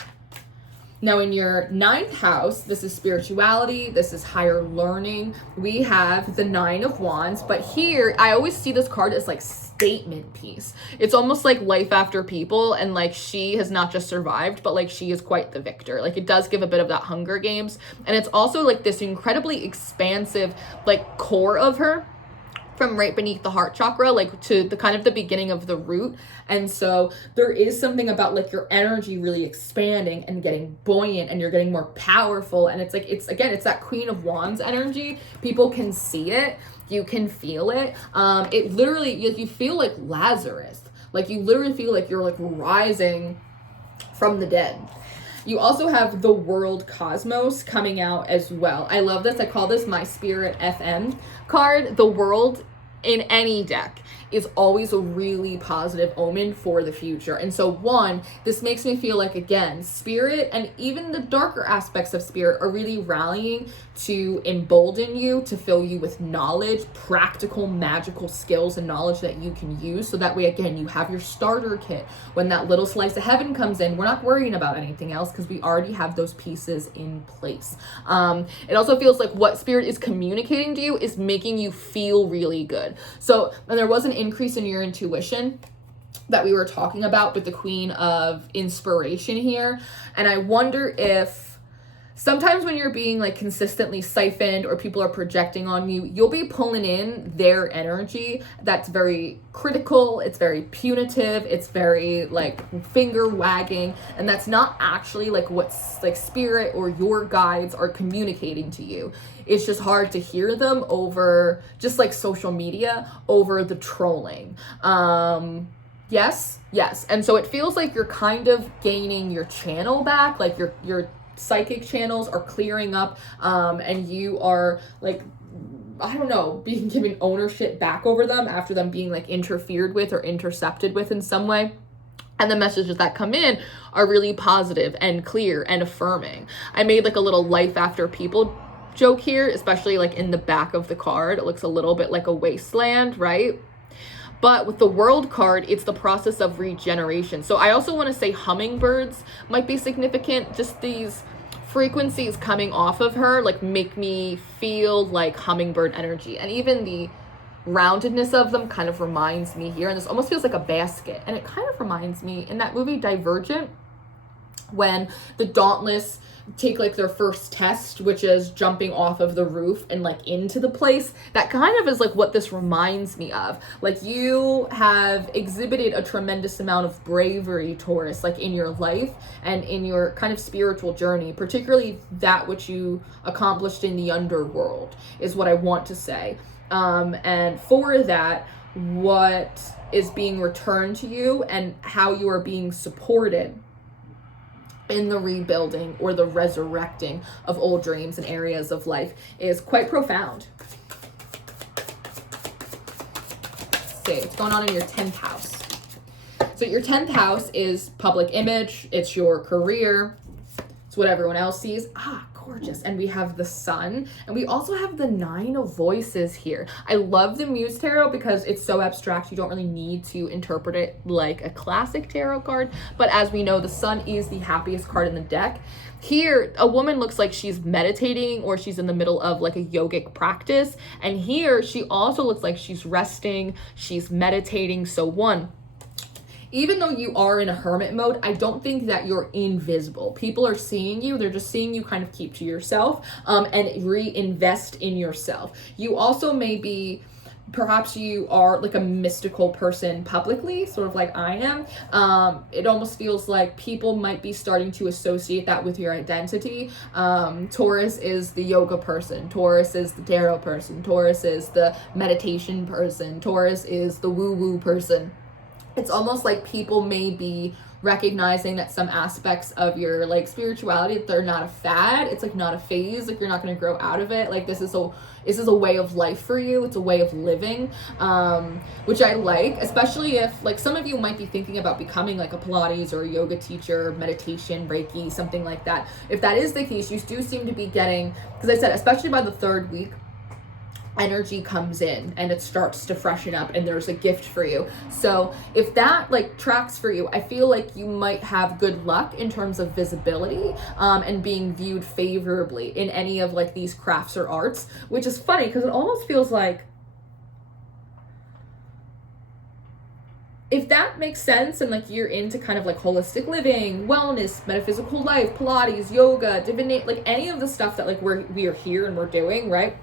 Now in your 9th house, this is spirituality, this is higher learning. We have the 9 of Wands, but here I always see this card as like statement piece. It's almost like life after people, and like she has not just survived, but like she is quite the victor. Like it does give a bit of that Hunger Games, and it's also like this incredibly expansive like core of her, from right beneath the heart chakra, like to the kind of the beginning of the root. And so there is something about like your energy really expanding and getting buoyant, and you're getting more powerful. And it's like, it's that Queen of Wands energy. People can see it, you can feel it. It literally, you feel like Lazarus, like you literally feel like you're like rising from the dead. You also have the World Cosmos coming out as well. I love this. I call this my Spirit FM card. The World in any deck is always a really positive omen for the future. And so one, this makes me feel like, again, Spirit and even the darker aspects of Spirit are really rallying to embolden you, to fill you with knowledge, practical, magical skills and knowledge that you can use. So that way, again, you have your starter kit. When that little slice of heaven comes in, we're not worrying about anything else because we already have those pieces in place. It also feels like what Spirit is communicating to you is making you feel really good. So, and there was an increase in your intuition that we were talking about with the Queen of Inspiration here. And I wonder if sometimes when you're being like consistently siphoned or people are projecting on you, you'll be pulling in their energy that's very critical, it's very punitive, it's very like finger wagging, and that's not actually like what's like Spirit or your guides are communicating to you. It's just hard to hear them over just like social media, over the trolling. Yes. And so it feels like you're kind of gaining your channel back, like your psychic channels are clearing up, and you are like, I don't know, being given ownership back over them after them being like interfered with or intercepted with in some way. And the messages that come in are really positive and clear and affirming. I made like a little life after people joke here, especially like in the back of the card. It looks a little bit like a wasteland, right? But with the World card, it's the process of regeneration. So I also want to say hummingbirds might be significant. Just these frequencies coming off of her like make me feel like hummingbird energy. And even the roundedness of them kind of reminds me here. And this almost feels like a basket. And it kind of reminds me in that movie Divergent, when the Dauntless take like their first test, which is jumping off of the roof and like into the place. That kind of is like what this reminds me of. Like you have exhibited a tremendous amount of bravery, Taurus, like in your life and in your kind of spiritual journey, particularly that which you accomplished in the underworld is what I want to say. And for that, what is being returned to you and how you are being supported in the rebuilding or the resurrecting of old dreams and areas of life is quite profound. Let's see, what's going on in your 10th house? So your 10th house is public image, it's your career, it's what everyone else sees. Gorgeous. And we have the Sun, and we also have the 9 of Voices here. I love the Muse Tarot because it's so abstract, you don't really need to interpret it like a classic tarot card, but as we know, the Sun is the happiest card in the deck. Here, a woman looks like she's meditating or she's in the middle of like a yogic practice, and here she also looks like she's resting, she's meditating. So one, even though you are in a hermit mode, I don't think that you're invisible. People are seeing you. They're just seeing you kind of keep to yourself and reinvest in yourself. You also may be, perhaps you are like a mystical person publicly, sort of like I am. It almost feels like people might be starting to associate that with your identity. Taurus is the yoga person. Taurus is the tarot person. Taurus is the meditation person. Taurus is the woo-woo person. It's almost like people may be recognizing that some aspects of your like spirituality, they're not a fad. It's like not a phase. Like you're not going to grow out of it. Like this is a way of life for you. It's a way of living, which I like, especially if like some of you might be thinking about becoming like a Pilates or a yoga teacher, meditation, Reiki, something like that. If that is the case, you do seem to be getting, because I said, especially by the 3rd week, energy comes in and it starts to freshen up and there's a gift for you. So if that like tracks for you, I feel like you might have good luck in terms of visibility and being viewed favorably in any of like these crafts or arts, which is funny because it almost feels like, if that makes sense and like you're into kind of like holistic living, wellness, metaphysical life, Pilates, yoga, divinate, like any of the stuff that like we are here and we're doing, right?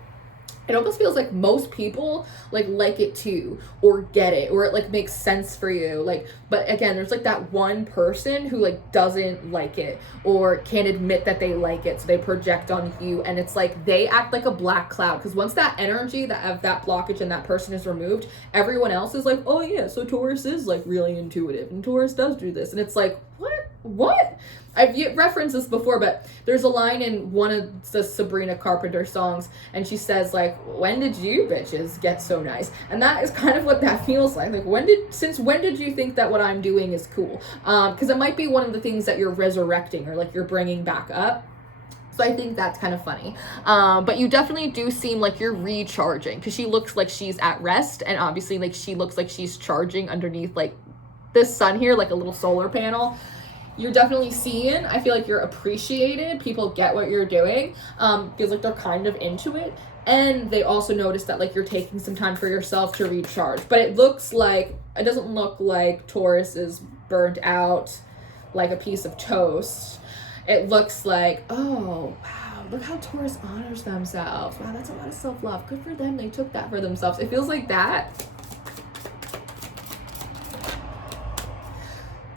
It almost feels like most people like it too, or get it, or it like makes sense for you. Like, but again, there's like that one person who like doesn't like it or can't admit that they like it, so they project on you, and it's like they act like a black cloud, because once that energy that of that blockage and that person is removed, everyone else is like, oh yeah, so Taurus is like really intuitive and Taurus does do this, and it's like, what What? I've referenced this before, but there's a line in one of the Sabrina Carpenter songs, and she says, like, when did you bitches get so nice? And that is kind of what that feels like. Like, since when did you think that what I'm doing is cool? Because it might be one of the things that you're resurrecting, or like you're bringing back up. So I think that's kind of funny. But you definitely do seem like you're recharging, because she looks like she's at rest, and obviously like she looks like she's charging underneath like this sun here, like a little solar panel. You're definitely seeing, I feel like you're appreciated. People get what you're doing. Feels like they're kind of into it. And they also notice that like you're taking some time for yourself to recharge. But it doesn't look like Taurus is burnt out like a piece of toast. It looks like, oh, wow, look how Taurus honors themselves. Wow, that's a lot of self-love. Good for them. They took that for themselves. It feels like that.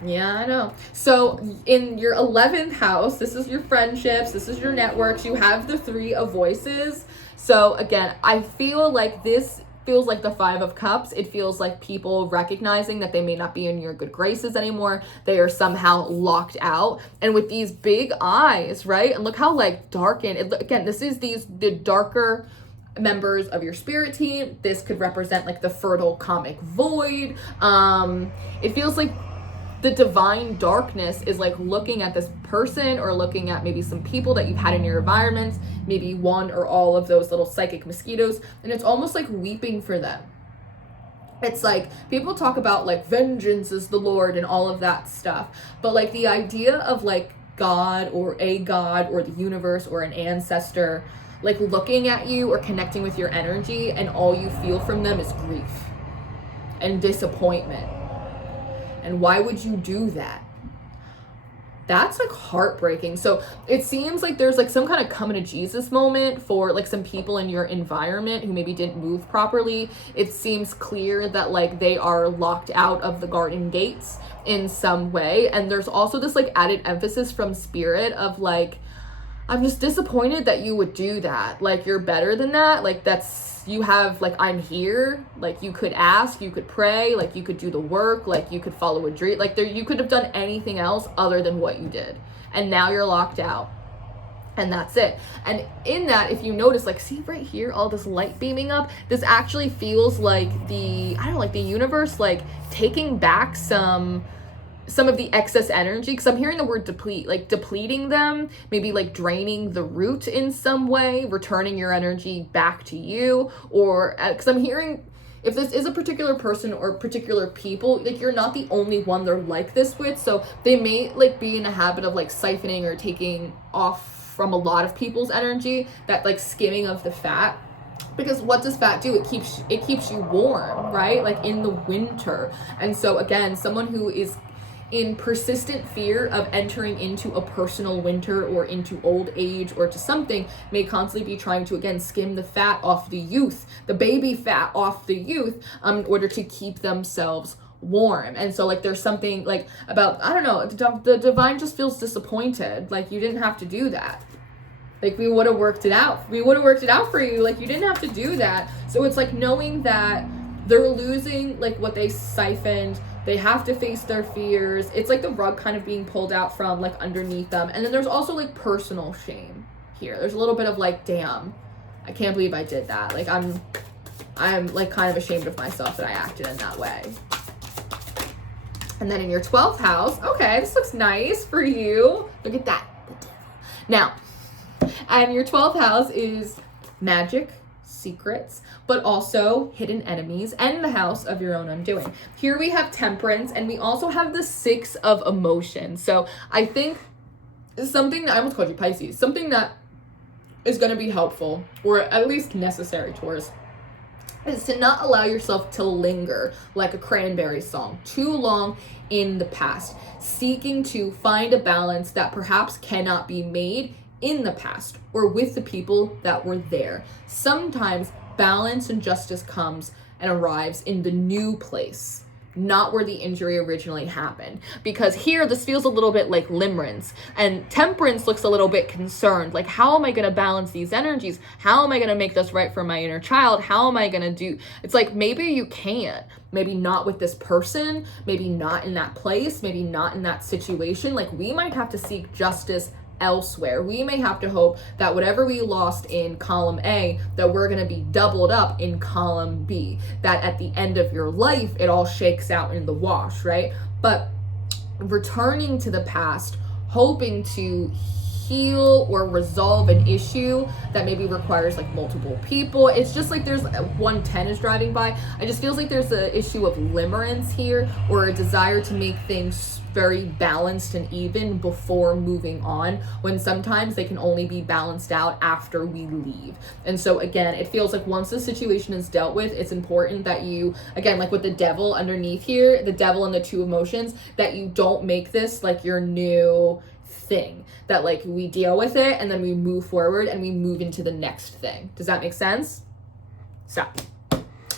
Yeah, I know. So in your 11th house, this is your friendships, this is your networks, you have the 3 of voices. So again, I feel like this feels like the 5 of cups. It feels like people recognizing that they may not be in your good graces anymore. They are somehow locked out. And with these big eyes, right? And look how like darkened, again, this is the darker members of your spirit team. This could represent like the fertile comic void. It feels like the divine darkness is like looking at this person, or looking at maybe some people that you've had in your environments, maybe one or all of those little psychic mosquitoes, and it's almost like weeping for them. It's like people talk about like vengeance is the Lord and all of that stuff, but like the idea of like God or the universe or an ancestor like looking at you or connecting with your energy, and all you feel from them is grief and disappointment. And why would you do that? That's like heartbreaking. So it seems like there's like some kind of coming to Jesus moment for like some people in your environment who maybe didn't move properly. It seems clear that like they are locked out of the garden gates in some way. And there's also this like added emphasis from spirit of like, I'm just disappointed that you would do that. Like, you're better than that. Like, you have, like, I'm here. Like, you could ask, you could pray, like, you could do the work, like, you could follow a dream. Like, you could have done anything else other than what you did. And now you're locked out. And that's it. And in that, if you notice, like, see right here, all this light beaming up, this actually feels like the universe, like, taking back some of the excess energy, because I'm hearing the word deplete, like depleting them, maybe like draining the root in some way, returning your energy back to you, or because I'm hearing if this is a particular person or particular people, like you're not the only one they're like this with, so they may like be in a habit of like siphoning or taking off from a lot of people's energy, that like skimming of the fat. Because what does fat do? It keeps you warm, right? Like in the winter. And so again, someone who is in persistent fear of entering into a personal winter or into old age or to something may constantly be trying to again skim the fat off the youth, the baby fat off the youth, in order to keep themselves warm. And so like there's something like about, I don't know, the divine just feels disappointed. Like you didn't have to do that. Like we would have worked it out. We would have worked it out for you. Like you didn't have to do that. So it's like knowing that they're losing like what they siphoned. They have to face their fears. It's like the rug kind of being pulled out from like underneath them. And then there's also like personal shame here. There's a little bit of like, damn, I can't believe I did that. Like I'm like kind of ashamed of myself that I acted in that way. And then in your 12th house, okay, this looks nice for you. Look at that. Now, and your 12th house is magic, secrets, but also hidden enemies, and the house of your own undoing. Here we have temperance, and we also have the 6 of emotions. So I think something that I almost called you Pisces, something that is going to be helpful, or at least necessary, Taurus, is to not allow yourself to linger like a Cranberries song too long in the past, seeking to find a balance that perhaps cannot be made in the past or with the people that were there. Sometimes balance and justice comes and arrives in the new place not where the injury originally happened. Because here, this feels a little bit like limerence, and temperance looks a little bit concerned. Like, how am I going to balance these energies? How am I going to make this right for my inner child? How am I going to do? It's like, maybe you can't. Maybe not with this person, maybe not in that place, maybe not in that situation. Like, we might have to seek justice elsewhere. We may have to hope that whatever we lost in column A, that we're going to be doubled up in column B, that at the end of your life, it all shakes out in the wash, right? But returning to the past, hoping to heal or resolve an issue that maybe requires like multiple people. It's just like there's 110 is driving by. I just feels like there's an issue of limerence here, or a desire to make things very balanced and even before moving on, when sometimes they can only be balanced out after we leave. And so again, it feels like once the situation is dealt with, it's important that you, again, like with the devil underneath here, the devil and the 2 emotions, that you don't make this like your new thing, that like we deal with it and then we move forward and we move into the next thing. Does that make sense? So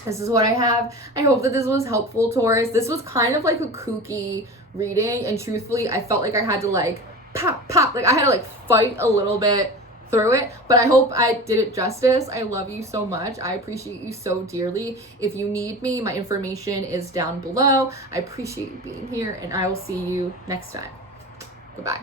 this is what I have. I hope that this was helpful, Taurus. This was kind of like a kooky reading, and truthfully, I felt like I had to like pop, like I had to like fight a little bit through it, but I hope I did it justice. I love you so much. I appreciate you so dearly. If you need me, my information is down below. I appreciate you being here, and I will see you next time. Goodbye.